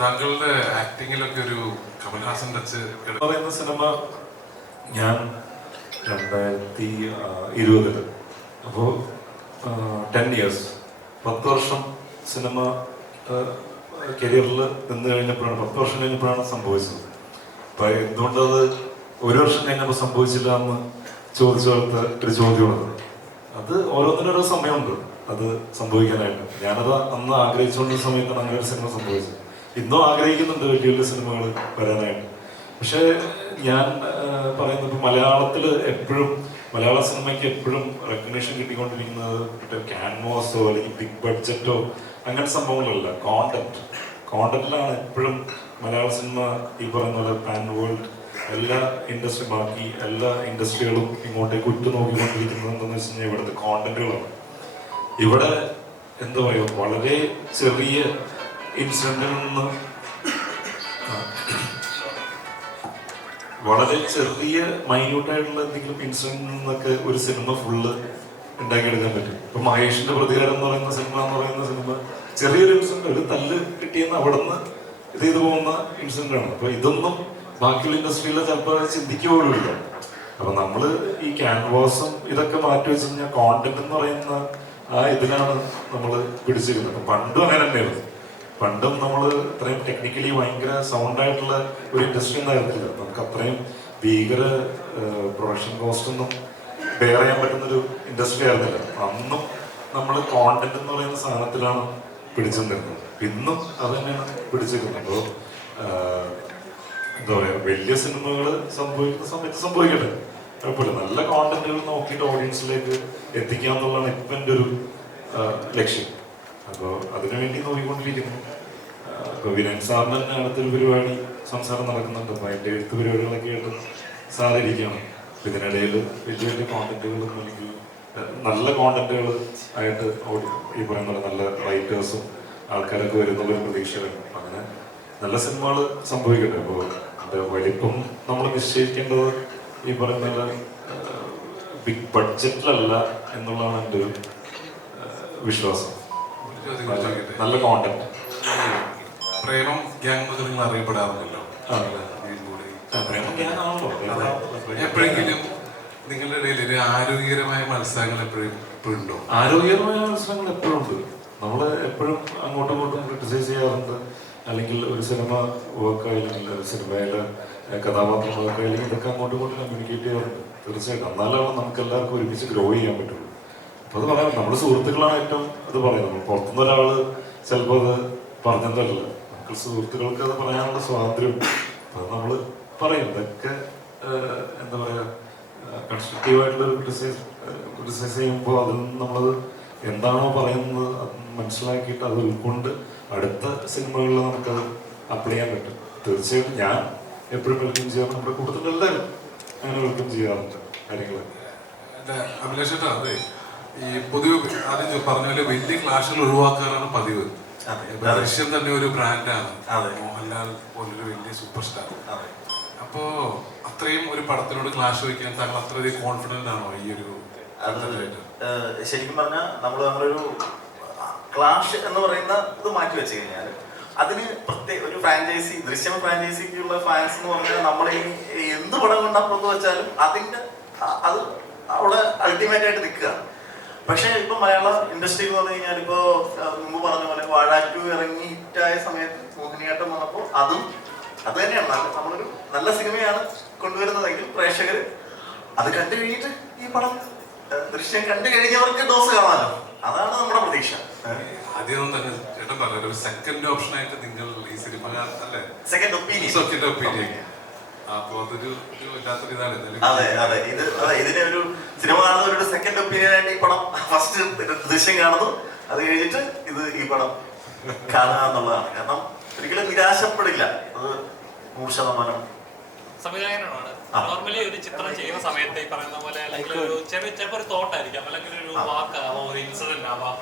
താങ്കളുടെ ആക്ടിങ്ങിലൊക്കെ ഒരു കമൽഹാസൻ ടച്ച് പറയുന്ന സിനിമ ഞാൻ 2020 അപ്പോൾ 10 years 10 വർഷം സിനിമ കരിയറിൽ നിന്ന് കഴിഞ്ഞപ്പോഴാണ്, 10 വർഷം കഴിഞ്ഞപ്പോഴാണ് സംഭവിച്ചത്. അപ്പം എന്തുകൊണ്ടത് 1 വർഷം കഴിഞ്ഞപ്പോൾ സംഭവിച്ചില്ല എന്ന് ചോദിച്ചു പോലത്തെ ഒരു ചോദ്യമുള്ളത്. അത് ഓരോന്നിനോരോ സമയമുണ്ട് അത് സംഭവിക്കാനായിട്ട്. ഞാനത് അന്ന് ആഗ്രഹിച്ചുകൊണ്ടിരുന്ന സമയത്താണ് അങ്ങനെ ഒരു സിനിമ സംഭവിച്ചത്. ഇന്നും ആഗ്രഹിക്കുന്നുണ്ട് വലിയ വലിയ സിനിമകൾ വരാനായിട്ട്. പക്ഷേ ഞാൻ പറയുന്നത് ഇപ്പം മലയാളത്തിൽ എപ്പോഴും മലയാള സിനിമയ്ക്ക് എപ്പോഴും റെക്കഗ്നേഷൻ കിട്ടിക്കൊണ്ടിരിക്കുന്നത് ക്യാൻവാസോ അല്ലെങ്കിൽ ബിഗ് ബഡ്ജറ്റോ അങ്ങനത്തെ സംഭവങ്ങളല്ല. കോണ്ടന്റിലാണ് എപ്പോഴും മലയാള സിനിമ ഈ പറയുന്ന പോലെ പാൻ വേൾഡ് എല്ലാ ഇൻഡസ്ട്രി ബാക്കി എല്ലാ ഇൻഡസ്ട്രികളും ഇങ്ങോട്ടേക്ക് ഉറ്റുനോക്കിക്കൊണ്ടിരിക്കുന്നത് എന്താണെന്ന് വെച്ച് കഴിഞ്ഞാൽ ഇവിടുത്തെ കോണ്ടന്റുകളാണ്. ഇവിടെ എന്താ പറയുക, വളരെ ചെറിയ ഇൻസിഡന്റിൽ നിന്ന് വളരെ ചെറിയ മൈന്യൂട്ടായിട്ടുള്ള എന്തെങ്കിലും ഇൻസിഡന്റിൽ നിന്നൊക്കെ ഒരു സിനിമ ഫുള്ള് ഉണ്ടാക്കിയെടുക്കാൻ പറ്റും. ഇപ്പൊ മഹേഷിന്റെ പ്രതികാരം എന്ന് പറയുന്ന സിനിമ ചെറിയൊരു ഇൻസിഡന്റ്, ഒരു തല്ല് കിട്ടിയെന്ന് അവിടെ നിന്ന് ഇത് ചെയ്തു പോകുന്ന ഇൻസിഡന്റ് ആണ്. അപ്പൊ ഇതൊന്നും ബാക്കിയുള്ള ഇൻഡസ്ട്രിയിൽ ചിലപ്പോൾ ചിന്തിക്കുക പോലുമില്ല. അപ്പൊ നമ്മള് ഈ ക്യാൻവാസും ഇതൊക്കെ മാറ്റി വെച്ച് കഴിഞ്ഞാൽ കോണ്ടന്റ് എന്ന് പറയുന്ന ആ ഇതിലാണ് നമ്മൾ പിടിച്ചിരുന്നത്. പണ്ടും അങ്ങനെ തന്നെയായിരുന്നു. പണ്ടും നമ്മൾ ഇത്രയും ടെക്നിക്കലി ഭയങ്കര സൗണ്ടായിട്ടുള്ള ഒരു ഇൻഡസ്ട്രി ഒന്നും ആയിരുന്നില്ല. നമുക്ക് അത്രയും ഭീകര പ്രൊഡക്ഷൻ കോസ്റ്റ് ഒന്നും ബെയർ ചെയ്യാൻ പറ്റുന്നൊരു ഇൻഡസ്ട്രി ആയിരുന്നില്ല. അന്നും നമ്മൾ കോണ്ടന്റ് എന്ന് പറയുന്ന സാധനത്തിലാണ് പിടിച്ചിട്ടുണ്ടായിരുന്നത്. ഇന്നും അത് തന്നെയാണ് പിടിച്ചിരിക്കുന്നത്. അപ്പോൾ എന്താ പറയുക, വലിയ സിനിമകൾ സംഭവിക്കുന്ന സമയത്ത് സംഭവിക്കട്ടെ, കുഴപ്പമില്ല. നല്ല കോണ്ടന്റുകൾ നോക്കിയിട്ട് ഓഡിയൻസിലേക്ക് എത്തിക്കുക എന്നുള്ളതാണ് ഇപ്പം എൻ്റെ ഒരു ലക്ഷ്യം. അപ്പോൾ അതിനുവേണ്ടി നോക്കിക്കൊണ്ടിരിക്കുന്നു. ഇപ്പോൾ വിനയൻ സാറിന് തന്നെ അടുത്തൊരു പരിപാടി സംസാരം നടക്കുന്നുണ്ട്. അപ്പോൾ അതിൻ്റെ എഴുത്ത് പരിപാടികളൊക്കെ ആയിട്ട് സാധിക്കുകയാണ്. ഇതിനിടയിൽ വലിയ വലിയ കോണ്ടന്റുകളൊന്നും അല്ലെങ്കിൽ നല്ല കോണ്ടന്റുകൾ ആയിട്ട് ഈ പറയുന്ന നല്ല റൈറ്റേഴ്സും ആൾക്കാരൊക്കെ വരുന്നുള്ളൊരു പ്രതീക്ഷയാണ്. അങ്ങനെ നല്ല സിനിമകൾ സംഭവിക്കട്ടെ. അപ്പോൾ അതിൻ്റെ വലിപ്പം നമ്മൾ നിശ്ചയിക്കേണ്ടത് ഈ പറയുന്ന ബിഗ് ബഡ്ജറ്റിലല്ല എന്നുള്ളതാണ് എൻ്റെ ഒരു വിശ്വാസം. നല്ല കോണ്ടന്റ്. പ്രേമം ഗ്യാങ് നിങ്ങൾ അറിയപ്പെടാറുണ്ടല്ലോ. എപ്പോഴെങ്കിലും നിങ്ങളുടെ ഇടയിൽ ആരോഗ്യകരമായ മത്സരങ്ങൾ എപ്പോഴും ഉണ്ടോ? ആരോഗ്യകരമായ മത്സരങ്ങൾ എപ്പോഴും ഉണ്ട്. നമ്മൾ എപ്പോഴും അങ്ങോട്ടും ഇങ്ങോട്ടും ക്രിട്ടിസൈസ് ചെയ്യാറുണ്ട്. അല്ലെങ്കിൽ ഒരു സിനിമ വർക്കായില്ലെങ്കിൽ സിനിമയിലെ കഥാപാത്രം വർക്കായില്ലെങ്കിൽ ഇതൊക്കെ അങ്ങോട്ടും ഇങ്ങോട്ടും കമ്മ്യൂണിക്കേറ്റ് ചെയ്യാറുണ്ട്. തീർച്ചയായിട്ടും എന്നാലാണ് നമുക്ക് എല്ലാവർക്കും ഒരുമിച്ച് ഗ്രോ ചെയ്യാൻ പറ്റുള്ളൂ. അപ്പോൾ അത് പറയാം, നമ്മുടെ സുഹൃത്തുക്കളാണ് ഏറ്റവും അത് പറയുന്നത്. നമ്മൾ പുറത്തുനിന്ന് ഒരാൾ ചിലപ്പോൾ അത് പറഞ്ഞതല്ല. നമുക്ക് സുഹൃത്തുക്കൾക്ക് അത് പറയാനുള്ള സ്വാതന്ത്ര്യം. അത് നമ്മൾ പറയും. ഇതൊക്കെ എന്താ പറയുക, കൺസ്ട്രക്റ്റീവായിട്ടുള്ള ക്രിട്ടിസൈസ് ചെയ്യുമ്പോൾ അതിൽ നിന്ന് നമ്മളത് എന്താണോ പറയുന്നത് അത് മനസ്സിലാക്കിയിട്ട് അത് ഉൾക്കൊണ്ട് അടുത്ത സിനിമകളിൽ നമുക്കത് അപ്ലൈ ചെയ്യാൻ പറ്റും. തീർച്ചയായിട്ടും ഞാൻ എപ്പോഴും വെൽക്കം ചെയ്യാറ്. നമ്മുടെ കൂടുതൽ എല്ലാവരും അങ്ങനെ വെൽക്കം ചെയ്യാറുണ്ട് കാര്യങ്ങൾ. അഭിലാഷേട്ടാ, അതെ, ഈ പൊതുവെ ആദ്യം പറഞ്ഞ പോലെ വലിയ ക്ലാഷുകൾ ഒഴിവാക്കാനാണ് പതിവ്. റഷ്യൻ തന്നെ ഒരു ബ്രാൻഡാണ് മോഹൻലാൽ പോലൊരു വലിയ സൂപ്പർ സ്റ്റാർ. അപ്പോ അത്രയും ഒരു പടത്തിനോട് ക്ലാഷ് വയ്ക്കാൻ താങ്കൾ അത്രയധികം കോൺഫിഡന്റ് ആണോ ഈ ഒരു അത് ശരിക്കും പറഞ്ഞാൽ നമ്മൾ നമ്മളൊരു ക്ലാഷ് എന്ന് പറയുന്ന ഇത് മാറ്റി വെച്ച് കഴിഞ്ഞാൽ അതിന് പ്രത്യേക ഒരു ഫ്രാഞ്ചൈസി, ദൃശ്യം ഫ്രാഞ്ചൈസിക്കുള്ള ഫാൻസ് എന്ന് പറഞ്ഞാൽ നമ്മൾ ഈ എന്ത് പടം കൊണ്ടപ്പുറത്ത് വെച്ചാലും അതിൻ്റെ അത് അവിടെ അൾട്ടിമേറ്റ് ആയിട്ട് നിൽക്കുകയാണ്. പക്ഷേ ഇപ്പൊ മലയാള ഇൻഡസ്ട്രി എന്ന് പറഞ്ഞു കഴിഞ്ഞാൽ ഇപ്പോ മുമ്പ് പറഞ്ഞ പോലെ വാഴ 2 ഇറങ്ങി ഹിറ്റായ സമയത്ത് മോഹിനിയാട്ടം വന്നപ്പോൾ അത് തന്നെയാണ് നമ്മളൊരു നല്ല സിനിമയാണ് കൊണ്ടുവരുന്നതെങ്കിൽ പ്രേക്ഷകർ അത് കണ്ടു കഴിഞ്ഞിട്ട് ഈ പടം ദൃശ്യം കണ്ടു കഴിഞ്ഞവർക്ക് ഡോസ് കാണാമല്ലോ. അതാണ് നമ്മുടെ പ്രതീക്ഷ. ആദ്യം തന്നെ ചേട്ടൻ പറഞ്ഞു ഒരു സെക്കൻഡ് ഓപ്ഷൻ ആയിട്ട് നിങ്ങൾ ഈ സിനിമ അല്ലേ, സെക്കൻഡ് ഒപ്പീനിയൻ. അപ്പൊ അതൊരു വല്ലാത്തൊരു ഇതാണ്. അതെ അതെ, ഇതിനെ ഒരു സിനിമ കാണുന്നവരുടെ സെക്കൻഡ് ഒപ്പീനിയൻ ആയിട്ട് ഈ പടം ഫസ്റ്റ് ദൃശ്യം കാണുന്നു, അത് കഴിഞ്ഞിട്ട് ഈ പടം കാണുക എന്നുള്ളതാണ്. കാരണം ഒരിക്കലും നിരാശപ്പെടില്ല. അത് 100%. സംവിധായകനാണ്. നോർമലി ഒരു ചിത്രം ചെയ്യുന്ന സമയത്ത് ഈ പറയുന്ന പോലെ അല്ലെങ്കിൽ ഒരു ചിലപ്പോൾ ഒരു തോട്ട് ആയിരിക്കാം, അല്ലെങ്കിൽ ഒരു വാക്കാവാം, ഒരു ഇൻസിഡന്റ് ആവാം,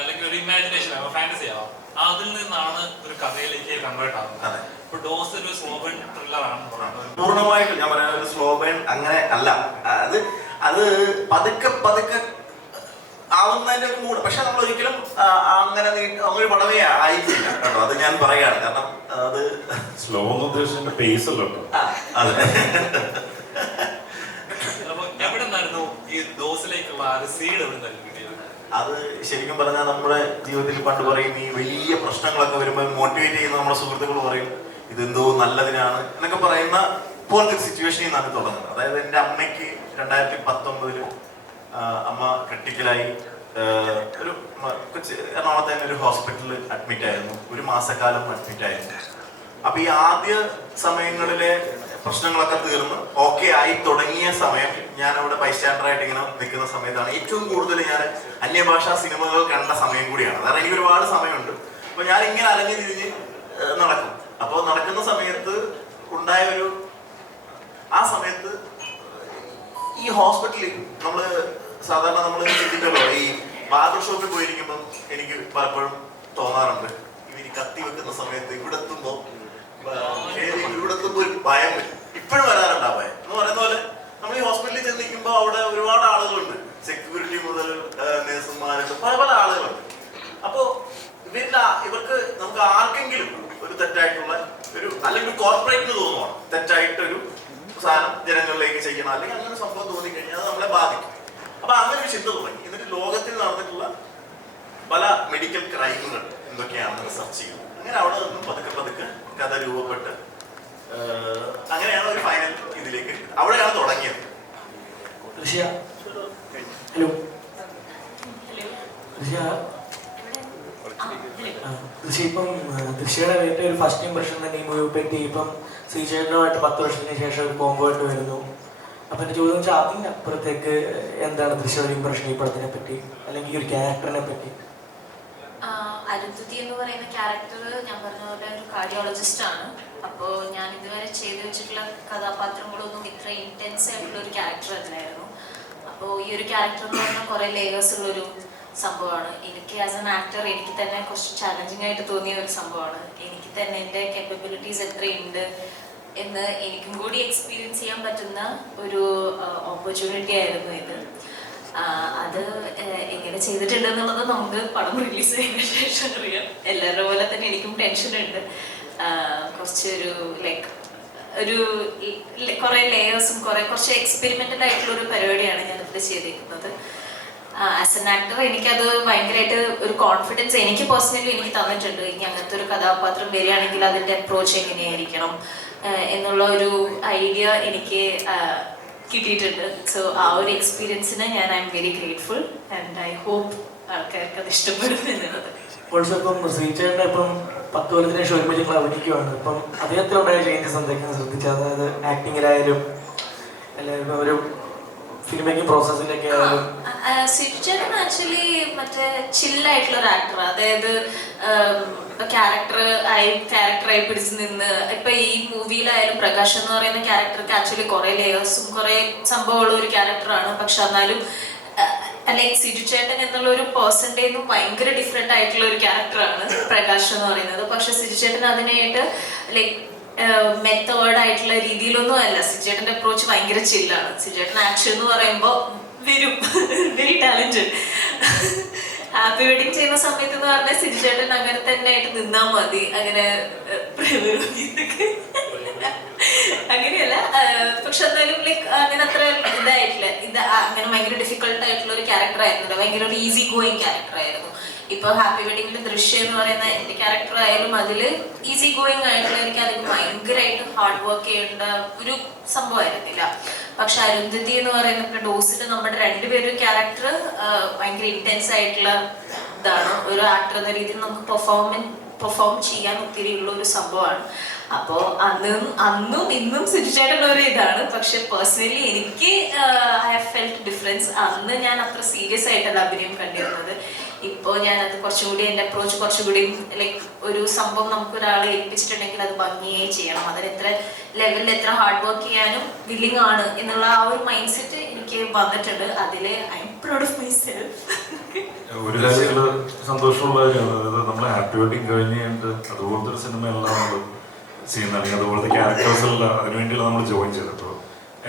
അല്ലെങ്കിൽ ഒരു ഇമാജിനേഷൻ ആവാം, ഫാന്റസി ആവാം. അതിൽ നിന്നാണ് ഒരു കഥയിലേക്ക് കൺവേർട്ട് ആവുന്നത്. ഇപ്പൊ ഡോസ് ഒരു സ്ലോ ബേൺ ത്രില്ലർ ആണെന്ന് പറയുന്നത്. പൂർണ്ണമായിട്ടും ഞാൻ പറയുന്നത് ഒരു സ്ലോ ബേൺ അങ്ങനെ അല്ല. അത് പതുക്കെ ആവുന്നതിന്റെ ഒരു മൂഡ്. പക്ഷെ നമ്മൾ ഒരിക്കലും അങ്ങനെ ഒരു പടമേ ആയിട്ടില്ല കേട്ടോ. അത് ഞാൻ പറയാണ്. കാരണം അത് സ്ലോ എന്ന് ഉദ്ദേശിച്ച പേസ് അല്ല കേട്ടോ. അതെ. അപ്പൊ എവിടെ നിന്നായിരുന്നു ഈ ഡോസിലേക്കുള്ള സീഡ് എവിടെ നിന്നായിരുന്നു? അത് ശരിക്കും പറഞ്ഞാൽ നമ്മുടെ ജീവിതത്തിൽ പണ്ട് പറയും ഈ വലിയ പ്രശ്നങ്ങളൊക്കെ വരുമ്പോൾ മോട്ടിവേറ്റ് ചെയ്യുന്ന നമ്മുടെ സുഹൃത്തുക്കൾ പറയും ഇതെന്തോ നല്ലതിനാണ് എന്നൊക്കെ പറയുന്ന പോലത്തെ സിറ്റുവേഷനിൽ നിന്നാണ് തുടങ്ങുന്നത്. അതായത് എൻ്റെ അമ്മയ്ക്ക് 2019 അമ്മ ക്രിട്ടിക്കലായി ഒരു എറണാകുളത്ത് തന്നെ ഒരു ഹോസ്പിറ്റലിൽ അഡ്മിറ്റ് ആയിരുന്നു. 1 മാസക്കാലം അഡ്മിറ്റ് ആയിരുന്നു. അപ്പൊ ഈ ആദ്യ സമയങ്ങളിലെ പ്രശ്നങ്ങളൊക്കെ തീർന്ന് ഓക്കെ ആയി തുടങ്ങിയ സമയം ഞാൻ അവിടെ ബൈസ്റ്റാൻഡറായിട്ട് ഇങ്ങനെ നിൽക്കുന്ന സമയത്താണ് ഏറ്റവും കൂടുതൽ ഞാൻ അന്യഭാഷാ സിനിമകൾ കണ്ട സമയം കൂടിയാണ്. കാരണം എനിക്ക് ഒരുപാട് സമയമുണ്ട്. അപ്പൊ ഞാൻ ഇങ്ങനെ അലഞ്ഞു തിരിഞ്ഞ് നടക്കും. അപ്പോൾ നടക്കുന്ന സമയത്ത് ഉണ്ടായ ആ സമയത്ത് ഈ ഹോസ്പിറ്റലിൽ സാധാരണ നമ്മൾ ചിന്തിക്കല്ലോ, ഈ ബാർബർ ഷോപ്പിൽ പോയിരിക്കുമ്പോൾ എനിക്ക് പലപ്പോഴും തോന്നാറുണ്ട് ഇവര് കത്തി വെക്കുന്ന സമയത്ത് ഇവിടെ എത്തുമ്പോ ഒരു ഭയം വരും. ഇപ്പോഴും വരാറുണ്ട് ആ ഭയം. എന്ന് പറയുന്ന പോലെ നമ്മൾ ഈ ഹോസ്പിറ്റലിൽ ചെന്നിരിക്കുമ്പോൾ അവിടെ ഒരുപാട് ആളുകളുണ്ട്, സെക്യൂരിറ്റി മുതൽ നേഴ്സുമാരുണ്ട്, പല ആളുകളുണ്ട്. അപ്പോ ഇവർക്ക് നമുക്ക് ആർക്കെങ്കിലും ഒരു തെറ്റായിട്ടുള്ള അല്ലെങ്കിൽ കോർപ്പറേറ്റിന് തോന്നുവാണ് തെറ്റായിട്ടൊരു സാധനം ജനങ്ങളിലേക്ക് ചെയ്യണം, അല്ലെങ്കിൽ അങ്ങനെ സംഭവം തോന്നിക്കഴിഞ്ഞാൽ അത് നമ്മളെ ബാധിക്കും. അപ്പൊ അങ്ങനെ ഒരു ചിന്ത തുടങ്ങി. എന്നിട്ട് ലോകത്തിൽ നടന്നിട്ടുള്ള പല മെഡിക്കൽ ക്രൈമുകൾ എന്തൊക്കെയാണെന്ന് റിസർച്ച് ചെയ്തു. അങ്ങനെ അവിടെ നിന്നും പതുക്കെ കഥ രൂപപ്പെട്ട് അങ്ങനെയാണ് ഒരു ഫൈനൽ ഇതിലേക്ക് അവിടെയാണ് തുടങ്ങിയത്. ഹലോ ഇപ്പം ദൃശ്യയുടെ ഏറ്റവും ഒരു ഫസ്റ്റ് ഇംപ്രഷൻ തന്നെ ഈ മൂവിയെ പറ്റി ഇപ്പം ശ്രീചേട്ടനുമായിട്ട് 10 വർഷത്തിന് ശേഷം ഒരു കോംബോ ആയിട്ട് വരുന്നു. അപ്പൊ എന്റെ ചോദ്യം വെച്ചാൽ അതിനപ്പുറത്തേക്ക് എന്താണ് ദൃശ്യയുടെ ഇംപ്രഷൻ ഈ പടത്തിനെ പറ്റി, അല്ലെങ്കിൽ ഈ ഒരു ക്യാരക്ടറിനെ പറ്റി? അരുന്ധതി എന്ന് പറയുന്ന ക്യാരക്ടർ ഞാൻ പറഞ്ഞ പോലെ ഒരു കാർഡിയോളജിസ്റ്റ് ആണ്. അപ്പോൾ ഞാൻ ഇതുവരെ ചെയ്തു വെച്ചിട്ടുള്ള കഥാപാത്രങ്ങളൊന്നും ഇത്ര ഇൻറ്റൻസ് ആയിട്ടുള്ള ഒരു ക്യാരക്ടർ തന്നെയായിരുന്നു. അപ്പോൾ ഈ ഒരു ക്യാരക്ടർ എന്ന് പറഞ്ഞാൽ കുറേ ലേയേഴ്സ് ഉള്ളൊരു സംഭവമാണ്. എനിക്ക് ആസ് എൻ ആക്ടർ എനിക്ക് തന്നെ കുറച്ച് ചാലഞ്ചിങ് ആയിട്ട് തോന്നിയ ഒരു സംഭവമാണ്. എനിക്ക് തന്നെ എൻ്റെ കേപ്പബിലിറ്റീസ് എത്രയുണ്ട് എന്ന് എനിക്കും കൂടി എക്സ്പീരിയൻസ് ചെയ്യാൻ പറ്റുന്ന ഒരു ഓപ്പർച്യൂണിറ്റി ആയിരുന്നു ഇത്. അത് എങ്ങനെ ചെയ്തിട്ടുണ്ടെന്നുള്ളത് നമുക്ക് പടം റിലീസ് ചെയ്തതിന് ശേഷം അറിയാം. എല്ലാവരുടെ പോലെ തന്നെ എനിക്കും ടെൻഷനുണ്ട്. കുറച്ചൊരു കുറേ ലേയേഴ്സും കുറച്ച് എക്സ്പെരിമെൻ്റൽ ആയിട്ടുള്ള ഒരു പരിപാടിയാണ് ഞാനിവിടെ ചെയ്തിരിക്കുന്നത്. ആസ് എൻ ആക്ടർ എനിക്കത് ഭയങ്കരമായിട്ട് ഒരു കോൺഫിഡൻസ് എനിക്ക് പേഴ്സണലി എനിക്ക് തന്നിട്ടുണ്ട്. ഇനി അങ്ങനത്തെ ഒരു കഥാപാത്രം വരികയാണെങ്കിൽ അതിൻ്റെ അപ്രോച്ച് എങ്ങനെയായിരിക്കണം എന്നുള്ള ഒരു ഐഡിയ എനിക്ക് കിട്ടിയിട്ടുണ്ട്. സോ ആ ഒരു എക്സ്പീരിയൻസിന് ഞാൻ I'm very grateful and I hope ആൾക്കാർക്ക് അത് ഇഷ്ടപ്പെടും എന്നുള്ളത്. ഓൾസോ ഇപ്പം ശ്രീചേട്ടൻ്റെ ഇപ്പം 10 കൊല്ലത്തിന് ശേഷം ഒരുമിച്ച് നിങ്ങൾ അഭിനയിക്കുവാണ്. ഇപ്പം അദ്ദേഹത്തിലുണ്ടായ ചേഞ്ചസ് എന്തൊക്കെയാണ് ശ്രദ്ധിച്ചത്? അതായത് ആക്ടിങ്ങിലായാലും അല്ലെങ്കിൽ ഒരു ഫിലിം മേക്കിംഗ് പ്രോസസ്സിലൊക്കെ ആയാലും? സിറ്റുചേട്ടൻ ആക്ച്വലി മറ്റേ ചില്ലായിട്ടുള്ള ഒരു ആക്ടർ. അതായത് ക്യാരക്ടറായി പിടിച്ചു നിന്ന് ഇപ്പൊ ഈ മൂവിയിലായാലും പ്രകാശ് എന്ന് പറയുന്ന ക്യാരക്ടർക്ക് ആക്ച്വലി കുറെ ലേയേഴ്സും കുറെ സംഭവമുള്ള ഒരു ക്യാരക്ടറാണ്. പക്ഷെ എന്നാലും ലൈക്ക് സിജുചേട്ടൻ എന്നുള്ള ഒരു പേഴ്സൻ്റെ ഭയങ്കര ഡിഫറെന്റ് ആയിട്ടുള്ള ഒരു ക്യാരക്ടറാണ് പ്രകാശ് എന്ന് പറയുന്നത്. പക്ഷെ സിജുചേട്ടൻ അതിനായിട്ട് ലൈക്ക് മെത്തേഡ് ആയിട്ടുള്ള രീതിയിലൊന്നും അല്ല. സിജുചേട്ടൻ്റെ അപ്രോച്ച് ഭയങ്കര ചില്ലാണ്. സിജുചേട്ടൻ ആക്ഷൻ എന്ന് പറയുമ്പോൾ വരും. Very talented. ഹാപ്പി വെഡിങ് ചെയ്യുന്ന സമയത്ത് എന്ന് പറഞ്ഞാൽ സിരിച്ചേട്ടൻ അങ്ങനെ തന്നെ ആയിട്ട് നിന്നാ മതി, അങ്ങനെ അങ്ങനെയല്ല. പക്ഷെ എന്തായാലും ലൈക്ക് അങ്ങനെ അത്ര ഇതായിട്ടില്ല, ഇത് അങ്ങനെ ഭയങ്കര ഡിഫിക്കൽട്ട് ആയിട്ടുള്ള ഒരു ക്യാരക്ടർ ആയിരുന്നില്ല, ഭയങ്കര ഒരു ഈസി ഗോയിങ് ക്യാരക്ടർ ആയിരുന്നു. ഇപ്പൊ ഹാപ്പി വെഡിങ്ങിന്റെ ദൃശ്യം എന്ന് പറയുന്ന എന്റെ ക്യാരക്ടർ ആയാലും അതില് ഈസി ഗോയിങ് ആയിട്ടുള്ള, എനിക്ക് അതിന് ഭയങ്കരമായിട്ട് ഹാർഡ് വർക്ക് ചെയ്യേണ്ട ഒരു സംഭവമായിരുന്നില്ല. പക്ഷെ അരുന്ധതി എന്ന് പറയുന്ന ഡോസിൽ നമ്മുടെ രണ്ടുപേരും ക്യാരക്ടർ ഭയങ്കര ഇന്റൻസ് ആയിട്ടുള്ള ഇതാണ്. ഒരു ആക്ടർ എന്ന രീതിയിൽ നമുക്ക് പെർഫോം ചെയ്യാൻ ഒത്തിരി ഉള്ള ഒരു സംഭവമാണ്. അപ്പോൾ അന്നും ഇന്നും സിരിച്ചേട്ടൻ ഒരു ഇതാണ്. പക്ഷെ പേഴ്സണലി എനിക്ക് ഐ ഹാവ് ഫെൽറ്റ് ഡിഫറൻസ്. അന്ന് ഞാൻ അത്ര സീരിയസ് ആയിട്ടല്ല അഭിനയം കണ്ടിരുന്നത്. ഇപ്പോൾ ഞാനത് കുറച്ചുകൂടി എൻ്റെ അപ്രോച്ച് കുറച്ചുകൂടി ലൈക്ക് ഒരു സംഭവം നമുക്ക് ഒരാളെ ഏൽപ്പിച്ചിട്ടുണ്ടെങ്കിൽ അത് ഭംഗിയായി ചെയ്യണം, അതിന് എത്ര ലെവലിൽ എത്ര ഹാർഡ് വർക്ക് ചെയ്യാനും വില്ലിങ് ആണ് എന്നുള്ള ആ ഒരു മൈൻഡ് സെറ്റ് എനിക്ക് വന്നിട്ടുണ്ട്. അതിൽ I am proud of my self. ഒരു കാര്യത്തില് സന്തോഷമുള്ള കാര്യമാണ്, അതായത് നമ്മൾ ഹാപ്പി വെഡിങ് കഴിഞ്ഞിട്ട് അതുപോലത്തെ ഒരു സിനിമയെല്ലാം നമ്മൾ ചെയ്യുന്ന, അല്ലെങ്കിൽ അതുപോലത്തെ ക്യാരക്ടേഴ്സ് എല്ലാം അതിനുവേണ്ടിയുള്ള നമ്മൾ ജോയിൻ ചെയ്തിട്ടുള്ളൂ.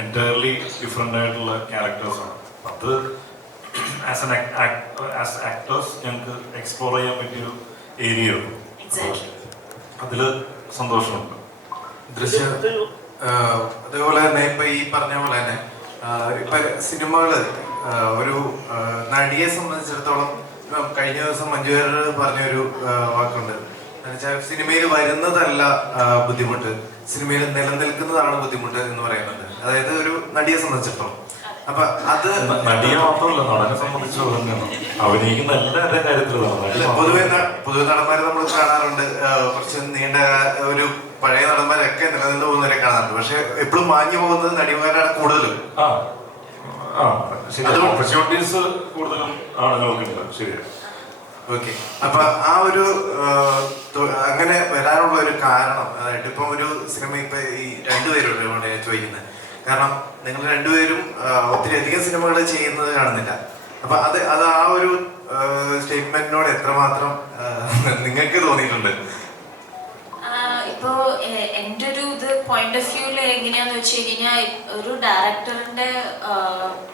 എൻറ്റയർലി ഡിഫറെൻ്റ് ആയിട്ടുള്ള ക്യാരക്ടേഴ്സാണ്. അത് ആസ് ആക്ടേഴ്സ് ഞങ്ങൾക്ക് എക്സ്പ്ലോർ ചെയ്യാൻ പറ്റിയൊരു ഏരിയയാണ്. അതിൽ സന്തോഷമുണ്ട്. ദൃശ്യം അതേപോലെ തന്നെ ഇപ്പൊ ഈ പറഞ്ഞ പോലെ തന്നെ ഇപ്പൊ സിനിമകള് ഒരു നടിയെ സംബന്ധിച്ചിടത്തോളം കഴിഞ്ഞ ദിവസം മഞ്ജു വാര്യർ പറഞ്ഞൊരു വാക്കുണ്ട്, എന്നുവെച്ചാൽ സിനിമയിൽ വരുന്നതല്ല ബുദ്ധിമുട്ട്, സിനിമയിൽ നിലനിൽക്കുന്നതാണ് ബുദ്ധിമുട്ട് എന്ന് പറയുന്നത്. അതായത് ഒരു നടിയെ സംബന്ധിച്ചിടത്തോളം. അപ്പൊ അത് നടിയെ മാത്രമല്ല, നടനെ സംബന്ധിച്ചത് തന്നെയാണ്. അഭിനയിക്കുന്ന എല്ലാവരുടെ കാര്യത്തിലാണ്. പൊതുവെ നടന്മാരെ നമ്മൾ കാണാറുണ്ട്, കുറച്ച് നീണ്ട ഒരു പഴയ നടന്മാരൊക്കെ നിലനിന്ന് പോകുന്നവരെ കാണാറുണ്ട്. പക്ഷെ എപ്പോഴും മാഞ്ഞു പോകുന്നത് നടിമാരാണ് കൂടുതലും. ഓപ്പർച്യൂണിറ്റീസ് കൂടുതലും ആളുകൾക്കുണ്ട്. ശരിയാണ്. ഓക്കെ. അപ്പൊ ആ ഒരു അങ്ങനെ വരാനുള്ള ഒരു കാരണം, അതായത് ഇപ്പം ഒരു സിനിമ ഇപ്പൊ ഈ രണ്ടുപേരും ഞാൻ ചോദിക്കുന്നത്, കാരണം നിങ്ങൾ രണ്ടുപേരും ഒത്തിരി അധികം സിനിമകൾ ചെയ്യുന്നത് കാണുന്നില്ല. അപ്പൊ അത് ആ ഒരു സ്റ്റേറ്റ്മെന്റിനോട് എത്രമാത്രം നിങ്ങൾക്ക് തോന്നിയിട്ടുണ്ട്? ഇപ്പോ എൻ്റെ ഒരു ഇത് പോയിന്റ് ഓഫ് വ്യൂല് എങ്ങനെയാന്ന് വെച്ച് കഴിഞ്ഞാൽ, ഒരു ഡയറക്ടറിന്റെ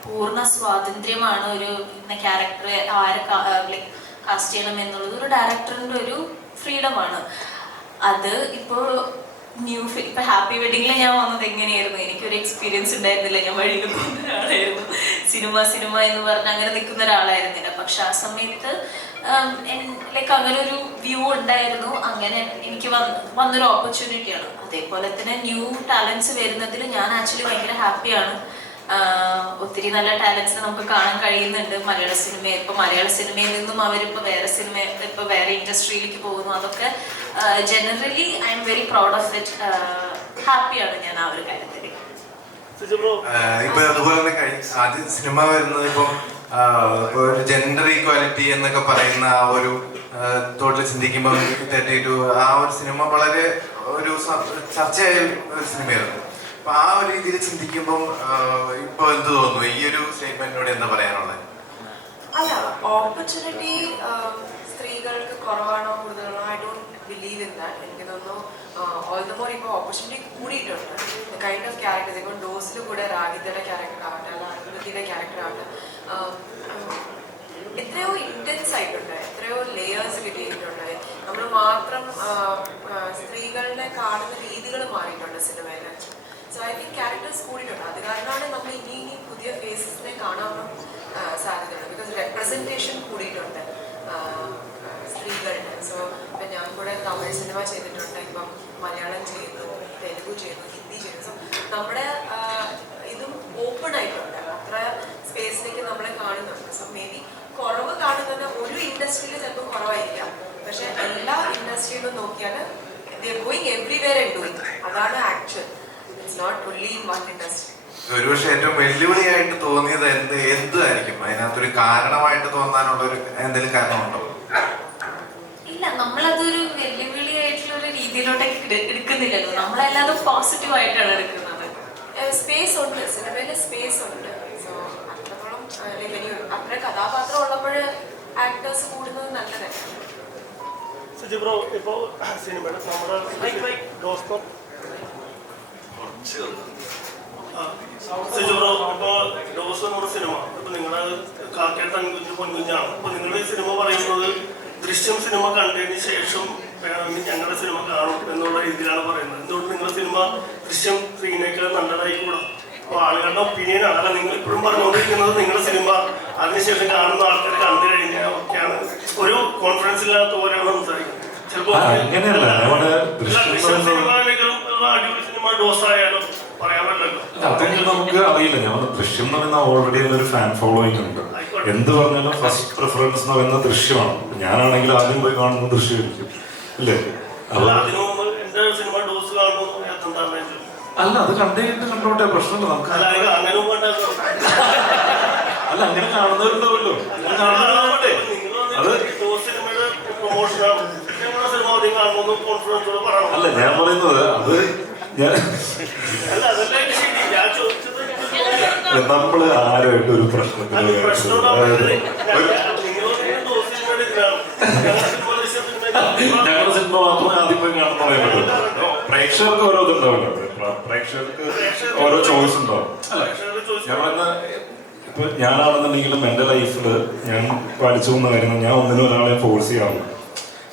പൂർണ്ണ സ്വാതന്ത്ര്യമാണ് ഒരു ക്യാരക്ടർ ആരെ കാസ്റ്റ് ചെയ്യണം എന്നുള്ളത്. ഒരു ഡയറക്ടറിന്റെ ഒരു ഫ്രീഡമാണ് അത്. ഇപ്പോൾ ഇപ്പൊ ഹാപ്പി വെഡിങ്ങിൽ ഞാൻ വന്നത് എങ്ങനെയായിരുന്നു, എനിക്കൊരു എക്സ്പീരിയൻസ് ഉണ്ടായിരുന്നില്ല, ഞാൻ വഴിയിൽ പോകുന്ന ഒരാളായിരുന്നു, സിനിമ എന്ന് പറഞ്ഞ് അങ്ങനെ നിൽക്കുന്ന ഒരാളായിരുന്നില്ല. പക്ഷെ ആ സമയത്ത് ലൈക്ക് അങ്ങനെ ഒരു വ്യൂ ഉണ്ടായിരുന്നു, അങ്ങനെ എനിക്ക് വന്നൊരു ഓപ്പർച്യൂണിറ്റിയാണ്. അതേപോലെ തന്നെ ന്യൂ ടാലൻസ് വരുന്നതിൽ ഞാൻ ആക്ച്വലി ഭയങ്കര ഹാപ്പിയാണ്. ഒത്തിരി നല്ല ടാലൻസ് നമുക്ക് കാണാൻ കഴിയുന്നുണ്ട് മലയാള സിനിമയിൽ. ഇപ്പൊ മലയാള സിനിമയിൽ നിന്നും അവരിപ്പോ വേറെ ഇൻഡസ്ട്രിയിലേക്ക് പോകുന്നു. അതൊക്കെ generally I am very proud of it. ഹാപ്പിയാണ് ഞാൻ ആ ഒരു കാര്യത്തിൽ. ഇപ്പൊ അതുപോലെ തന്നെ ആദ്യം സിനിമ വരുന്നത് ഇപ്പം ജെൻഡർ ഈക്വാലിറ്റി എന്നൊക്കെ പറയുന്ന ആ ഒരു തോട്ടിൽ ചിന്തിക്കുമ്പോൾ ആ ഒരു സിനിമ വളരെ ഒരു ചർച്ചയായ ഒരു സിനിമയായിരുന്നു. അപ്പൊ ആ ഒരു രീതിയിൽ ചിന്തിക്കുമ്പോൾ ഇപ്പൊ എന്ത് തോന്നുന്നു, ഈ ഒരു സ്റ്റേറ്റ്മെന്റിനോട് എന്താ പറയാനുള്ളത്? അല്ല, ഓപ്പർച്യൂണിറ്റി സ്ത്രീകൾക്ക് കുറവാണോ കൂടുതലാണോ, I don't believe in that. എനിക്ക് തോന്നുന്നു ഓൾ ദ മോർ ഇപ്പോൾ ഓപ്പർച്യൂണിറ്റി കൂടിയിട്ടുണ്ട്. കൈൻഡ് ഓഫ് ക്യാരക്ടേഴ്സ് ഇപ്പോൾ ഡോസിൽ കൂടെ രാഗിതയുടെ ക്യാരക്ടർ ആവട്ടെ, അല്ല അരുന്ധതിയുടെ ക്യാരക്ടർ ആവട്ടെ, എത്രയോ ഇന്റൻസ് ആയിട്ടുണ്ട്, എത്രയോ ലേയേഴ്സ് കിട്ടിയിട്ടുണ്ട്. നമ്മൾ മാത്രം സ്ത്രീകളെ കാണുന്ന രീതികൾ മാറിയിട്ടുണ്ട് സിനിമയിൽ. സോ ഐ തിങ്ക് ക്യാരക്ടേഴ്സ് കൂടിയിട്ടുണ്ട്. അത് കാരണമാണ് നമ്മൾ ഇനി പുതിയ ഫേസസിനെ കാണാനും സാധ്യതയുണ്ട്. ബിക്കോസ് റെപ്രസെൻറ്റേഷൻ കൂടിയിട്ടുണ്ട് സ്ത്രീകളുടെ. സോ ഇപ്പം ഞാൻ കൂടെ തമിഴ് സിനിമ ചെയ്തിട്ടുണ്ട്, ഇപ്പം മലയാളം ചെയ്യുന്നു, തെലുഗു ചെയ്യുന്നു, ഹിന്ദി ചെയ്യുന്നു. സോ നമ്മുടെ ഇതും ഓപ്പൺ ആയിട്ടുണ്ട്, അത്ര സ്പേസിലേക്ക് നമ്മളെ കാണുന്നുണ്ട്. സോ മേ ബി കുറവ് കാണുന്നത് ഒരു ഇൻഡസ്ട്രിയിൽ ചിലപ്പോൾ കുറവായിരിക്കാം, പക്ഷെ എല്ലാ ഇൻഡസ്ട്രിയിലും നോക്കിയാൽ they are going everywhere and doing. അതാണ് actual. It's not only in one industry. ഒരുപക്ഷെ ഏറ്റവും വെല്ലുവിളിയായിട്ട് തോന്നിയത് എന്തായിരിക്കും? അതിനകത്തൊരു കാരണമായിട്ട് തോന്നാനുള്ള ഒരു എന്തെങ്കിലും കാരണമുണ്ടോ? ഇല്ല, നമ്മളതൊരു വെല്ലുവിളിയായിട്ടുള്ള ഒരു രീതിയിലോട്ടേക്ക് എടുക്കുന്നില്ലല്ലോ, നമ്മളെല്ലാതും പോസിറ്റീവ് ആയിട്ടാണ് എടുക്കുന്നത്. സ്പേസ് ഉണ്ട്, സിനിമയിൽ സ്പേസ് ഉണ്ട്. സോ അത്രത്തോളം അത്ര കഥാപാത്രം ഉള്ളപ്പോൾ ആക്ടേഴ്സ് കൂടുന്നത് നല്ലതല്ല. ബ്രോ, ഇപ്പോൾ സിനിമയുടെ നമ്മുടെ ഡോസ്കോ ബ്രോ, ഇപ്പോൾ ഡോസ് എന്നുള്ള സിനിമ നിങ്ങളുടെ കാക്കയുടെ തൻകുഞ്ഞ് പൊൻകുഞ്ഞാണ്. അപ്പോൾ നിങ്ങളുടെ ഈ സിനിമ പറയുന്നത് ദൃശ്യം സിനിമ കണ്ടതിന് ശേഷം ഞങ്ങളുടെ സിനിമ കാണും എന്നുള്ള രീതിയിലാണ് പറയുന്നത്. എന്തുകൊണ്ട് നിങ്ങളുടെ സിനിമ ദൃശ്യം 3-നേക്കാൾ നല്ലതായിക്കൂടാ? അപ്പോൾ ആളുകളുടെ ഒപ്പീനിയനാണ്. അല്ല, നിങ്ങൾ ഇപ്പോഴും പറഞ്ഞുകൊണ്ടിരിക്കുന്നത് നിങ്ങളുടെ സിനിമ അതിനുശേഷം കാണുന്ന ആൾക്കാർ കണ്ടു കഴിഞ്ഞാൽ ഒക്കെയാണ് ഒരു കോൺഫിഡൻസ് ഇല്ലാത്ത പോലെയാണ് സംസാരിക്കുന്നത്. ചിലപ്പോൾ അടിപൊളി സിനിമ ഡോസ് ആയാലും പറയാൻ പറ്റില്ലല്ലോ. അതൊന്നും നമുക്ക് അറിയില്ല. ഞാൻ ദൃശ്യം എന്ന് പറയുന്ന ഓൾറെഡി ഒരു ഫാൻ ഫോളോയിങ് ഉണ്ട്. എന്ത് പറഞ്ഞാലും ഫസ്റ്റ് പ്രിഫറൻസ് എന്ന് പറയുന്ന ദൃശ്യമാണ്. ഞാനാണെങ്കിൽ ആദ്യം പോയി കാണുന്ന ദൃശ്യമായിരിക്കും അല്ലേ? അല്ല, അത് കണ്ടേട്ട് കണ്ടോട്ടെ, പ്രശ്നമില്ല. നമുക്ക് അല്ല, അങ്ങനെ കാണുന്നവരുണ്ടാവല്ലോ. അങ്ങനെ കാണുന്നവരുണ്ടാവട്ടെ. അത് അല്ല ഞാൻ പറയുന്നത്, അത് ഞാൻ നമ്മള് ആരുമായിട്ട് ഒരു പ്രശ്നത്തിന് ഞങ്ങളുടെ സിനിമ മാത്രമേ ആദ്യം പോയി കാണാൻ പറയാൻ പറ്റുള്ളൂ. പ്രേക്ഷകർക്ക് ഓരോ ഇതുണ്ടാവില്ല. പ്രേക്ഷകർക്ക് ഓരോ ചോയ്സ് ഉണ്ടാവും. അല്ല, ഞാൻ പറയുന്ന ഇപ്പൊ ഞാനാണെന്നുണ്ടെങ്കിലും എന്റെ ലൈഫില് ഞാൻ പഠിച്ചു പോകുന്ന കാര്യങ്ങൾ ഞാൻ ഒന്നിനും ഒരാളെ ഫോഴ്സ് ചെയ്യാറില്ല.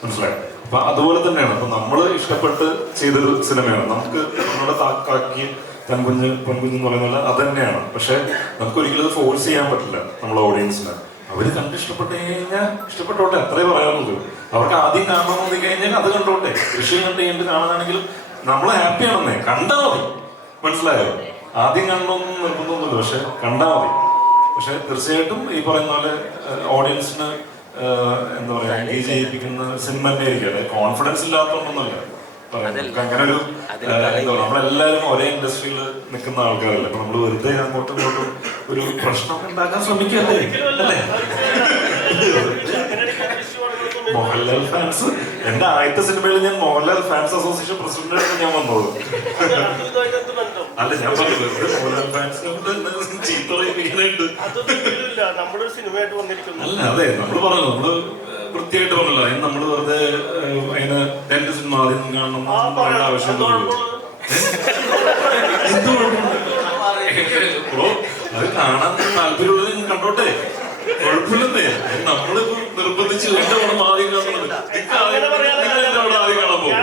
മനസ്സിലായി? അപ്പൊ അതുപോലെ തന്നെയാണ്. അപ്പൊ നമ്മള് ഇഷ്ടപ്പെട്ട് ചെയ്തൊരു സിനിമയാണ്. നമുക്ക് നമ്മുടെ താക്കാക്കി പൊൻകുഞ്ഞ് എന്ന് പറയുന്നത് അത് തന്നെയാണ്. പക്ഷെ നമുക്ക് ഒരിക്കലും അത് ഫോഴ്സ് ചെയ്യാൻ പറ്റില്ല നമ്മളെ ഓഡിയൻസിന്. അവര് കണ്ട് ഇഷ്ടപ്പെട്ട് കഴിഞ്ഞാൽ ഇഷ്ടപ്പെട്ടോട്ടെ, അത്രേ പറയാനുള്ളൂ. അവർക്ക് ആദ്യം കാണണമെന്ന് തോന്നി കഴിഞ്ഞാൽ അത് കണ്ടോട്ടെ. ദൃശ്യം കണ്ട് കഴിഞ്ഞിട്ട് കാണാനാണെങ്കിലും നമ്മള് ഹാപ്പിയാണെന്നേ, കണ്ടാ മതി. മനസ്സിലായോ? ആദ്യം കാണണമെന്ന് നിർബന്ധമൊന്നുമില്ല, പക്ഷെ കണ്ടാ മതി. പക്ഷെ തീർച്ചയായിട്ടും ഈ പറയുന്ന പോലെ ഓഡിയൻസിന് എന്താ പറയാ എൻഗേജ് ചെയ്യിപ്പിക്കുന്ന സിനിമ തന്നെ ആയിരിക്കും. അല്ലെ, കോൺഫിഡൻസ് ഇല്ലാത്തതൊന്നുമല്ല പറയാം. അങ്ങനെ ഒരു എന്താ നമ്മളെല്ലാവരും ഒരേ ഇൻഡസ്ട്രിയിൽ നിൽക്കുന്ന ആൾക്കാരല്ല. അപ്പൊ നമ്മള് വെറുതെ അങ്ങോട്ടും ഇങ്ങോട്ടും ഒരു പ്രശ്നം ഉണ്ടാക്കാൻ ശ്രമിക്കല്ലേ അല്ലേ? മോഹൻലാൽ ഫാൻസ്, എന്റെ ആദ്യത്തെ സിനിമയിൽ ഞാൻ മോഹൻലാൽ ഫാൻസ് അസോസിയേഷൻ പ്രസിഡന്റായിട്ട് ഞാൻ വന്നത്. അല്ല, ഞാൻ പറഞ്ഞു മോഹൻലാൽ ഫാൻസിനെ ചീത്ത പറയിപ്പിക്കാനായിട്ട്. അല്ല, അതെ, നമ്മള് പറഞ്ഞു, നമ്മള് വൃത്തിയായിട്ട് പറഞ്ഞല്ലോ. അതിന് നമ്മള് വെറുതെ അതിന് എന്റെ സിനിമ ആദ്യം കാണണം പറയേണ്ട ആവശ്യമൊന്നുമില്ല. ബ്രോ, അത് കാണാൻ താല്പര്യമുള്ളത് നിങ്ങൾ കണ്ടോട്ടെ, കുഴപ്പമില്ലെന്നേ. നമ്മളിപ്പോ നിർബന്ധിച്ച് എന്റെ പടം ആദ്യം കാണുന്നത് ആദ്യം കാണാൻ പോകും.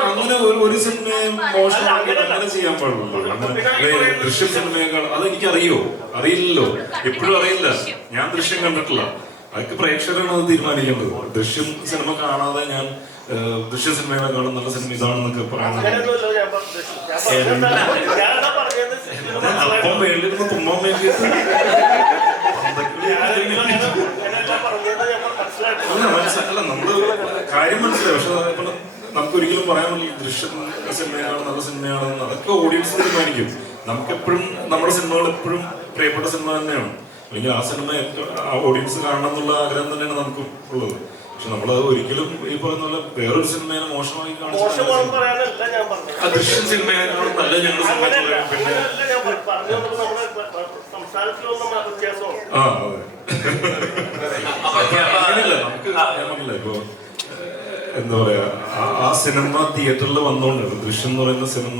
അങ്ങനെ ഒരു സിനിമയും മോശമാക്കി അങ്ങനെ ചെയ്യാൻ പാടുള്ളൂ. അങ്ങനെ ദൃശ്യം സിനിമയേക്കാൾ അതെനിക്കറിയോ? അറിയില്ലല്ലോ, എപ്പോഴും അറിയില്ല. ഞാൻ ദൃശ്യം കണ്ടിട്ടില്ല. അതൊക്കെ പ്രേക്ഷകരാണ് അത് തീരുമാനിക്കേണ്ടത്. ദൃശ്യം സിനിമ കാണാതെ ഞാൻ ദൃശ്യ സിനിമകളെക്കാളും നല്ല സിനിമ ഇതാണെന്നൊക്കെ പറയുന്നത് അപ്പം വേണ്ടിയിരുന്ന തുമ്മാൻ വേണ്ടിയിട്ട് അല്ല, നമ്മള് കാര്യം മനസ്സിലായി. പക്ഷെ നമുക്കൊരിക്കലും പറയാൻ പറ്റില്ല ദൃശ്യം സിനിമയാണ് നല്ല സിനിമയാണെന്ന്. അതൊക്കെ ഓഡിയൻസ് തീരുമാനിക്കും. നമുക്കെപ്പോഴും നമ്മുടെ സിനിമകൾ എപ്പോഴും പ്രിയപ്പെട്ട സിനിമ തന്നെയാണ്. അല്ലെങ്കിൽ ആ സിനിമ ഓഡിയൻസ് കാണണം എന്നുള്ള ആഗ്രഹം തന്നെയാണ് നമുക്കും ഉള്ളത്. പക്ഷെ നമ്മളത് ഒരിക്കലും ഈ പറയുന്ന പോലെ വേറൊരു സിനിമയെ മോശമായി കാണിച്ചു ദൃശ്യം സിനിമയെക്കാളും നല്ല ഞങ്ങളുടെ സിനിമ. പിന്നെ അങ്ങനെയല്ല, നമുക്ക് ഞാൻ പറഞ്ഞില്ല, ഇപ്പൊ എന്താ പറയാ, ആ സിനിമ തിയേറ്ററിൽ വന്നോണ്ട്, ദൃശ്യം എന്ന് പറയുന്ന സിനിമ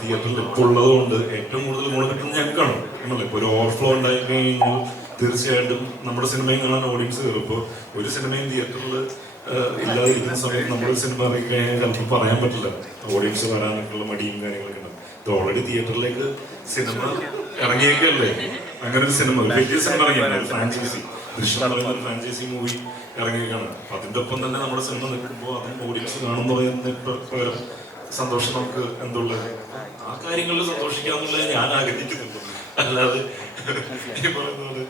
തിയേറ്ററിൽ ഇപ്പോൾ ഉള്ളത് കൊണ്ട് ഏറ്റവും കൂടുതൽ ഗുണം കിട്ടുന്നത് ഞങ്ങൾക്കാണ്. നമ്മളല്ലേ, ഇപ്പൊ ഒരു ഓവർഫ്ലോ ഉണ്ടായി കഴിഞ്ഞാൽ തീർച്ചയായിട്ടും നമ്മുടെ സിനിമയും കാണാൻ ഓഡിയൻസ് കയറും. ഇപ്പോൾ ഒരു സിനിമയും തിയേറ്ററിൽ ഇല്ലാതിരിക്കുന്ന സമയത്ത് നമ്മുടെ സിനിമ ഇറങ്ങി കഴിഞ്ഞാൽ ചിലപ്പോൾ പറയാൻ പറ്റില്ല, ഓഡിയൻസ് വരാനൊക്കെയുള്ള മടിയും കാര്യങ്ങളൊക്കെ ഉണ്ട്. ഇത് ഓൾറെഡി തിയേറ്ററിലേക്ക് സിനിമ ഇറങ്ങിയേക്കല്ലേ. അങ്ങനെ ഒരു സിനിമ, ഒരു വലിയ സിനിമ ഇറങ്ങിയാണ്, ഫ്രാഞ്ചൈസി ദൃശ്യം എന്ന് പറയുന്ന ഒരു ഫ്രാഞ്ചൈസി മൂവി ഇറങ്ങിയേക്കാണ്. അതിൻ്റെ ഒപ്പം തന്നെ നമ്മുടെ സിനിമ നിൽക്കുമ്പോൾ അതും ഓഡിയൻസ് കാണുന്നു പകരം സന്തോഷം നമുക്ക് എന്തുള്ളത് ആ കാര്യങ്ങളിൽ സന്തോഷിക്കാന്നുള്ളത് ഞാൻ ആഗ്രഹിക്കുന്നുണ്ട്. അല്ലാതെ തിയേറ്ററുണ്ട്,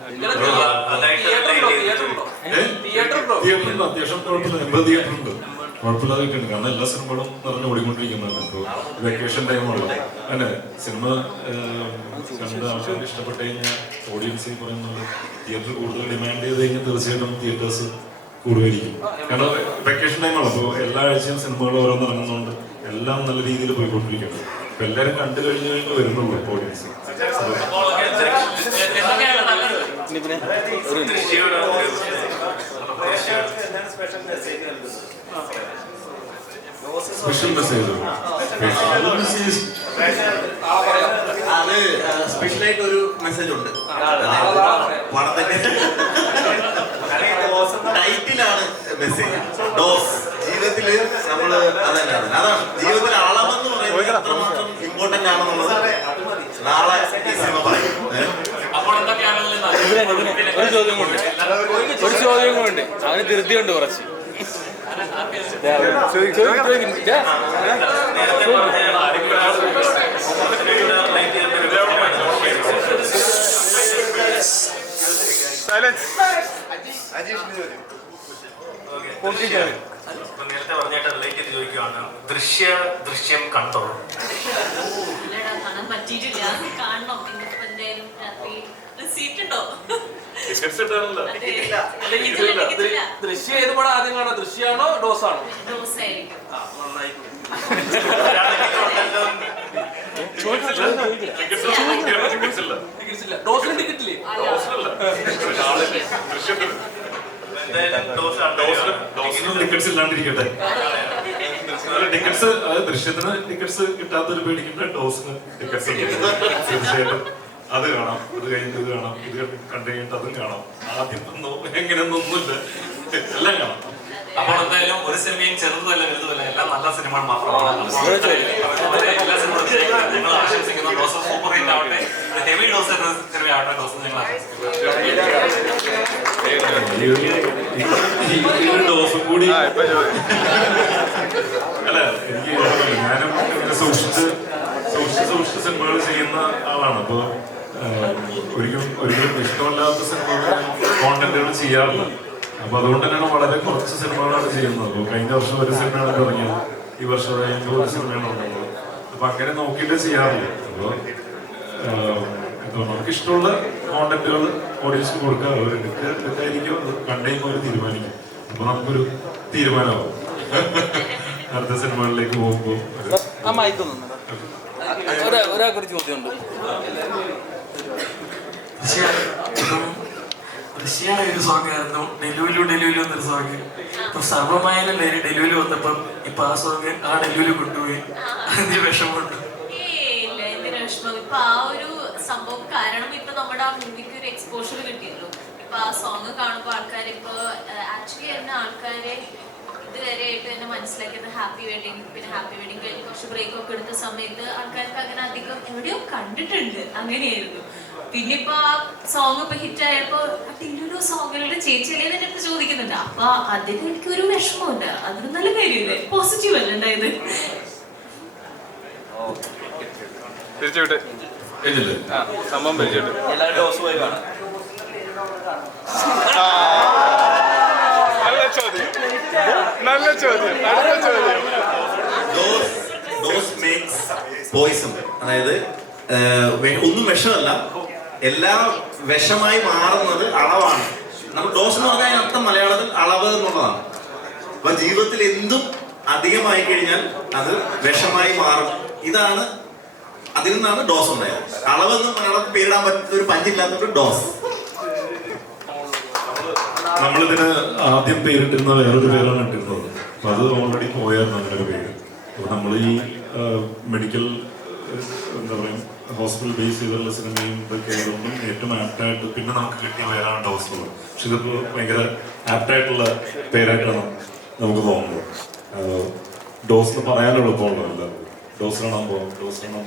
അത്യാവശ്യം കുഴപ്പമില്ല, 80 തിയേറ്ററുണ്ട്, കുഴപ്പമില്ലാതൊക്കെയുണ്ട്. കാരണം എല്ലാ സിനിമകളും നിറഞ്ഞു ഓടിക്കൊണ്ടിരിക്കുന്നതാണ്. ഇപ്പോൾ വെക്കേഷൻ ടൈമുള്ള അങ്ങനെ സിനിമ കണ്ട ആൾക്കാർക്ക് ഇഷ്ടപ്പെട്ട് കഴിഞ്ഞാൽ ഓഡിയൻസ് പറയുന്നത് തിയേറ്റർ കൂടുതൽ ഡിമാൻഡ് ചെയ്ത് കഴിഞ്ഞാൽ തീർച്ചയായിട്ടും തിയേറ്റേഴ്സ് കൂടുതലായിരിക്കും. കാരണം വെക്കേഷൻ ടൈമാണ്. അപ്പോൾ എല്ലാ ആഴ്ചയും സിനിമകൾ ഓരോന്ന് ഇറങ്ങുന്നതുകൊണ്ട് എല്ലാം നല്ല രീതിയിൽ പോയിക്കൊണ്ടിരിക്കുന്നത്. അപ്പൊ എല്ലാവരും കണ്ടു കഴിഞ്ഞ് വരുന്നുള്ളൂ ഓഡിയൻസ്. സ്പെഷ്യൽ മെസ്സേജ് അത് സ്പെഷ്യലായിട്ട് ഒരു മെസ്സേജ് ഉണ്ട്. പടത്തിന്റെ ടൈറ്റിലാണ് മെസ്സേജ്. ഡോസ് ജീവിതത്തില് നമ്മള് അതാണ് ജീവിതത്തിൽ അളവെന്ന് പറയുന്നത് എത്രമാത്രം ഇമ്പോർട്ടന്റ് ആണെന്നുള്ളത് നാളെ ഈ സിനിമ പറയും. ഒരു ചോദ്യം കൊണ്ട് അവന് ധൃതിയുണ്ട് കുറച്ച്. നേരത്തെ പറഞ്ഞായിട്ട് റിലേറ്റ് ചെയ്ത് ചോദിക്കുവാണ്, ദൃശ്യം കണ്ടോ? കാണാൻ പറ്റിയിട്ടില്ല, കാണണം. ഇന്നിപ്പോ എന്തായാലും രാത്രി സീറ്റ് ഉണ്ടോ? ദൃശ്യം ഏത് പടം ആദ്യം കാണാം? ദൃശ്യമാണോ ഡോസാണോ? ഡോസായിരിക്കും. ഡോസിന് ടിക്കറ്റില്ലേ? ടിക്കറ്റ്സ് ഇല്ലാണ്ടിരിക്കട്ടെ. ടിക്കറ്റ്സ് ദൃശ്യത്തിന് ടിക്കറ്റ്സ് കിട്ടാത്തൊരു പേടിക്കുന്ന ഡോസിന് ടിക്കറ്റ്സ് തീർച്ചയായിട്ടും അത് കാണാം. അത് കഴിഞ്ഞിട്ട് ഇത് കാണാം, ഇത് കണ്ടു കഴിഞ്ഞിട്ട് അതും കാണാം. ആദ്യം എങ്ങനെയൊന്നൊന്നുമില്ല, എല്ലാം കാണാം. അപ്പോൾ എന്തായാലും ഒരു സിനിമയും ചെറുതല്ല വലുതല്ല, എല്ലാം നല്ല സിനിമകൾ മാത്രമാണ്. എല്ലാ സിനിമകളും ഞങ്ങൾ ആശംസിക്കുന്നു. ഡോസ് സൂപ്പർ ഹിറ്റ് ആവട്ടെ, ഹെവി ഡോസ് എന്ന സിനിമയാവട്ടെ. ഡോസ് ഞങ്ങൾ ഈ ഡോസും കൂടി അല്ല, എനിക്ക് ഞാനും ഇങ്ങനെ സൂക്ഷിച്ച് സിനിമകൾ ചെയ്യുന്ന ആളാണ്. അപ്പോൾ ഒരിക്കലും ഇഷ്ടമല്ലാത്ത സിനിമകൾ കോണ്ടന്റുകൾ ചെയ്യാറില്ല. അപ്പൊ അതുകൊണ്ട് തന്നെയാണ് വളരെ കുറച്ച് സിനിമകളാണ് ചെയ്യുന്നത്. അപ്പോൾ കഴിഞ്ഞ വർഷം ഒരു സിനിമയാണ് തുടങ്ങിയത്, ഈ വർഷം ഒരു സിനിമയാണ് തുടങ്ങിയത്. അപ്പൊ അങ്ങനെ നോക്കിയിട്ട് ചെയ്യാറില്ല. അപ്പോൾ നമുക്ക് ഇഷ്ടമുള്ള കോണ്ടന്റുകൾ ഓഡിയൻസിന് കൊടുക്കുക. അവർ എടുക്കായിരിക്കും, അത് കണ്ടുകഴിയുമ്പോൾ അവർ തീരുമാനിക്കും. അപ്പൊ നമുക്കൊരു തീരുമാനമാവും അടുത്ത സിനിമകളിലേക്ക് പോകുമ്പോൾ. ഒരാൾക്കൊരു ചോദ്യമുണ്ട്. ഋഷിയാണ് ഒരു സോങ് ആയിരുന്നു ഡെലുലു എന്നൊരു സോങ്. ഇപ്പൊ സർവമായാലും ഡെലുലു വന്നപ്പം ഇപ്പൊ ആ സോങ് ആ ഡെലുലു കൊണ്ടുപോയി. അതിന്റെ വിഷമമുണ്ട്. എന്തിനാ വിഷമം? ഇപ്പൊ ആ ഒരു സംഭവം കാരണം ഇപ്പൊ നമ്മുടെ ആ മൂവിക്ക് ഒരു എക്സ്പോഷർ കിട്ടിയല്ലോ. ഇപ്പൊ ആ സോങ് കാണുമ്പോൾ ആൾക്കാർ ഇപ്പൊ ആക്ച്വലി തന്നെ ആൾക്കാരെ ഇതുവരെയായിട്ട് തന്നെ മനസ്സിലാക്കിയത് ഹാപ്പി വെഡിങ്. പിന്നെ ഹാപ്പി വെഡിങ് കഴിഞ്ഞ് കുറച്ച് ബ്രേക്ക് ഒക്കെ എടുത്ത സമയത്ത് ആൾക്കാർക്ക് അങ്ങനെ അധികം എവിടെയോ കണ്ടിട്ടുണ്ട്, അങ്ങനെയായിരുന്നു. പിന്നെ ഇപ്പൊ ആ സോങ് ഇപ്പൊ ഹിറ്റ് ആയപ്പോ ടില്ലുലു സോങ്ങുകളുടെ ചേച്ചിയല്ലേ തന്നെ ഇപ്പൊ ചോദിക്കുന്നുണ്ട്. അപ്പൊ അതിന് എനിക്കൊരു വിഷമമുണ്ട്. അതൊരു നല്ല കാര്യമല്ലേ, പോസിറ്റീവ് അല്ലേ ഉണ്ടായത്? സംഭവം നല്ല ചോദ്യം. അതായത് ഒന്നും വിഷമല്ല, എല്ലാം വിഷമായി മാറുന്നത് അളവാണ്. നമ്മൾ ഡോസ് എന്ന് പറഞ്ഞാൽ അർത്ഥം മലയാളത്തിൽ അളവ് എന്നുള്ളതാണ്. അപ്പൊ ജീവിതത്തിൽ എന്തും അധികമായി കഴിഞ്ഞാൽ അത് വിഷമായി മാറും. ഇതാണ്, അതിൽ നിന്നാണ് ഡോസ് ഉണ്ടായത്. അളവെന്ന് മലയാളത്തിൽ പേരിടാൻ പറ്റുന്ന ഒരു പഞ്ചില്ലാത്തൊരു ഡോസ്. നമ്മളിതിന് ആദ്യം പേരിട്ടിരുന്ന വേറൊരു പേരാണ് ഇട്ടിരുന്നത്. അപ്പൊ അത് ഓൾറെഡി പോയായിരുന്നു അങ്ങനെ ഒരു പേര്. അപ്പൊ നമ്മൾ ഈ മെഡിക്കൽ എന്താ പറയുക ഹോസ്പിറ്റൽ ബേസ് ചെയ്തുള്ള സിനിമയും ഇതൊക്കെ ആയതുകൊണ്ടും ഏറ്റവും ആപ്റ്റായിട്ട് പിന്നെ നമുക്ക് കിട്ടിയ പേരാണ് ഡോസ് എന്നുള്ളത്. പക്ഷെ ഇതിപ്പോൾ ഭയങ്കര ആപ്റ്റായിട്ടുള്ള പേരായിട്ടാണ് നമുക്ക് തോന്നുന്നത്. ഡോസ് എന്ന് പറയാൻ എളുപ്പമുള്ളൂ. എല്ലാവർക്കും ഡോസ് കാണാൻ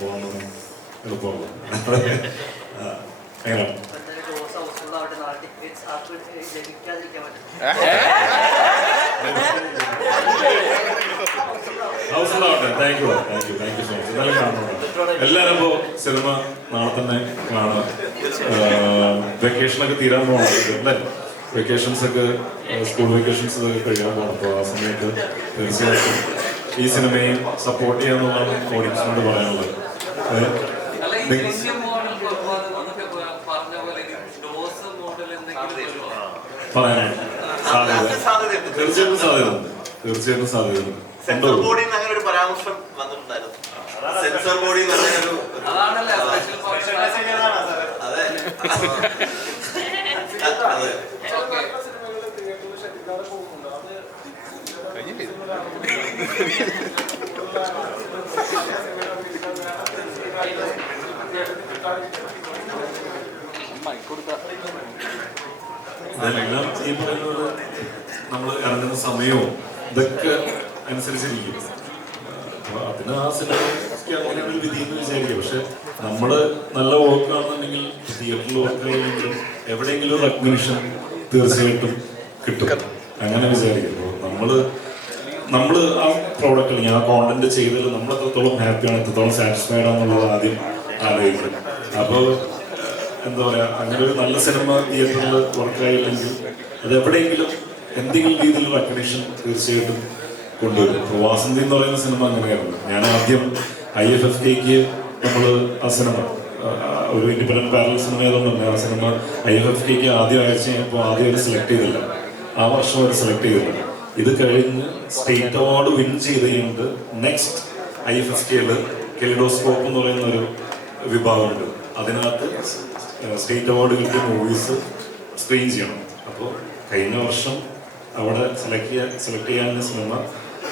പോകാമെന്ന് എളുപ്പമുള്ളൂ. എങ്ങനെയാണ്? Thank you so much. എന്തായാലും കാണുന്നുണ്ട് എല്ലാവരും. ഇപ്പോൾ സിനിമ നാളെ തന്നെ കാണാം. വെക്കേഷനൊക്കെ തീരാൻ പോകണം അല്ലേ? വെക്കേഷൻസ് ഒക്കെ സ്കൂൾ വെക്കേഷൻസ് കഴിയാൻ പോകണം. അപ്പോൾ ആ സമയത്ത് തീർച്ചയായിട്ടും ഈ സിനിമയും സപ്പോർട്ട് ചെയ്യാന്നുള്ളതാണ് ഓഡിയൻസിനോട് പറയാനുള്ളത്. പറയാനായിട്ട് തീർച്ചയായിട്ടും സാധ്യതയുണ്ട്. സെൻസർ ബോർഡിൽ നിന്ന് അങ്ങനെ ഒരു പരാമർശം വന്നിട്ടുണ്ടായിരുന്നു. സെൻസർ ബോർഡിൽ നിന്ന് അങ്ങനെ ഒരു അതെ ഇതെല്ലാം ഈ പറയുന്നത് നമ്മൾ ഇറങ്ങുന്ന സമയവും ഇതൊക്കെ അനുസരിച്ചിരിക്കും. അപ്പോൾ അതിന് ആ സിനിമയ്ക്ക് അങ്ങനെ ഒരു വിധി എന്ന് വിചാരിക്കുക. പക്ഷെ നമ്മൾ നല്ല വർക്കാണെന്നുണ്ടെങ്കിൽ തിയേറ്ററിൽ വർക്കാണെങ്കിലും എവിടെയെങ്കിലും ഒരു റെക്കഗ്നിഷൻ തീർച്ചയായിട്ടും കിട്ടും, അങ്ങനെ വിചാരിക്കും. അപ്പോൾ നമ്മൾ ആ പ്രോഡക്റ്റ് അല്ലെങ്കിൽ ആ കോണ്ടന്റ് ചെയ്തതിൽ നമ്മൾ എത്രത്തോളം ഹാപ്പിയാണ്, എത്രത്തോളം സാറ്റിസ്ഫൈഡ് ആണെന്നുള്ളത് ആദ്യം ആലോചിക്കും. അപ്പോൾ എന്താ പറയുക, അങ്ങനെ ഒരു നല്ല സിനിമ തിയേറ്ററിൽ വർക്കായില്ലെങ്കിൽ അത് എവിടെയെങ്കിലും എന്തെങ്കിലും രീതിയിൽ റെക്കഗ്നിഷൻ തീർച്ചയായിട്ടും കൊണ്ടുവരും. ഇപ്പോൾ വാസന്തി എന്ന് പറയുന്ന സിനിമ അങ്ങനെയായിരുന്നു. ഞാൻ ആദ്യം IFFKക്ക് നമ്മൾ ആ സിനിമ ഒരു ഇൻഡിപെൻഡന്റ് പാരലൽ സിനിമ ആയതുകൊണ്ട് തന്നെ ആ സിനിമ IFFKക്ക് ആദ്യം അയച്ചു കഴിഞ്ഞപ്പോൾ ആദ്യം അവർ സെലക്ട് ചെയ്തില്ല, ആ വർഷം അവർ സെലക്ട് ചെയ്തില്ല. ഇത് കഴിഞ്ഞ് സ്റ്റേറ്റ് അവാർഡ് വിൻ ചെയ്ത് കഴിഞ്ഞിട്ട് നെക്സ്റ്റ് IFFKയിൽ കെലിഡോസ്കോപ്പ് എന്ന് പറയുന്ന ഒരു വിഭാഗമുണ്ട്. അതിനകത്ത് സ്റ്റേറ്റ് അവാർഡ് കിട്ടിയ മൂവീസ് സ്ക്രീൻ ചെയ്യണം. അപ്പോൾ കഴിഞ്ഞ വർഷം അവിടെ സെലക്ട് ചെയ്യാനുള്ള സിനിമ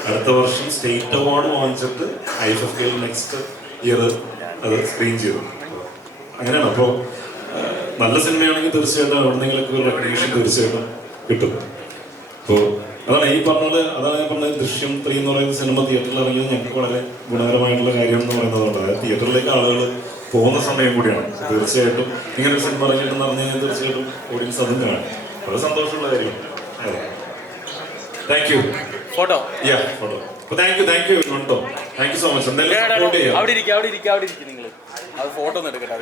അടുത്ത വർഷം സ്റ്റേറ്റ് അവാർഡ് വാങ്ങിച്ചിട്ട് IFFKയിൽ നെക്സ്റ്റ് ഇയർ അത് സ്ക്രീൻ ചെയ്തു. അങ്ങനെയാണ്. അപ്പോൾ നല്ല സിനിമയാണെങ്കിൽ തീർച്ചയായിട്ടും എവിടെന്നെങ്കിലൊക്കെ ഒരു റെക്കഗ്നീഷൻ തീർച്ചയായിട്ടും കിട്ടും. അപ്പോൾ അതാണ് ഞാൻ പറഞ്ഞത് ദൃശ്യം 3 എന്ന് പറയുന്ന സിനിമ തിയേറ്ററിൽ ഇറങ്ങിയത് ഞങ്ങൾക്ക് വളരെ ഗുണകരമായിട്ടുള്ള കാര്യം എന്ന് പറയുന്നതുകൊണ്ട് അതായത് തിയേറ്ററിലേക്ക് ആളുകൾ പോകുന്ന സമയം കൂടിയാണ്. തീർച്ചയായിട്ടും ഇങ്ങനെ ഒരു സിനിമ ഇറങ്ങിയിട്ടെന്ന് പറഞ്ഞു കഴിഞ്ഞാൽ തീർച്ചയായിട്ടും ഓഡിയൻസ് അതും കാണും. വളരെ സന്തോഷമുള്ള കാര്യമാണ്. Thank you. Photo photo. Thank you കേട്ടോ. Thank you so much. എന്തായാലും സപ്പോർട്ട് ചെയ്യാം. അവിടെ ഇരിക്കും നിങ്ങൾ. അത് ഫോട്ടോ ഒന്ന് എടുക്കട്ടെ.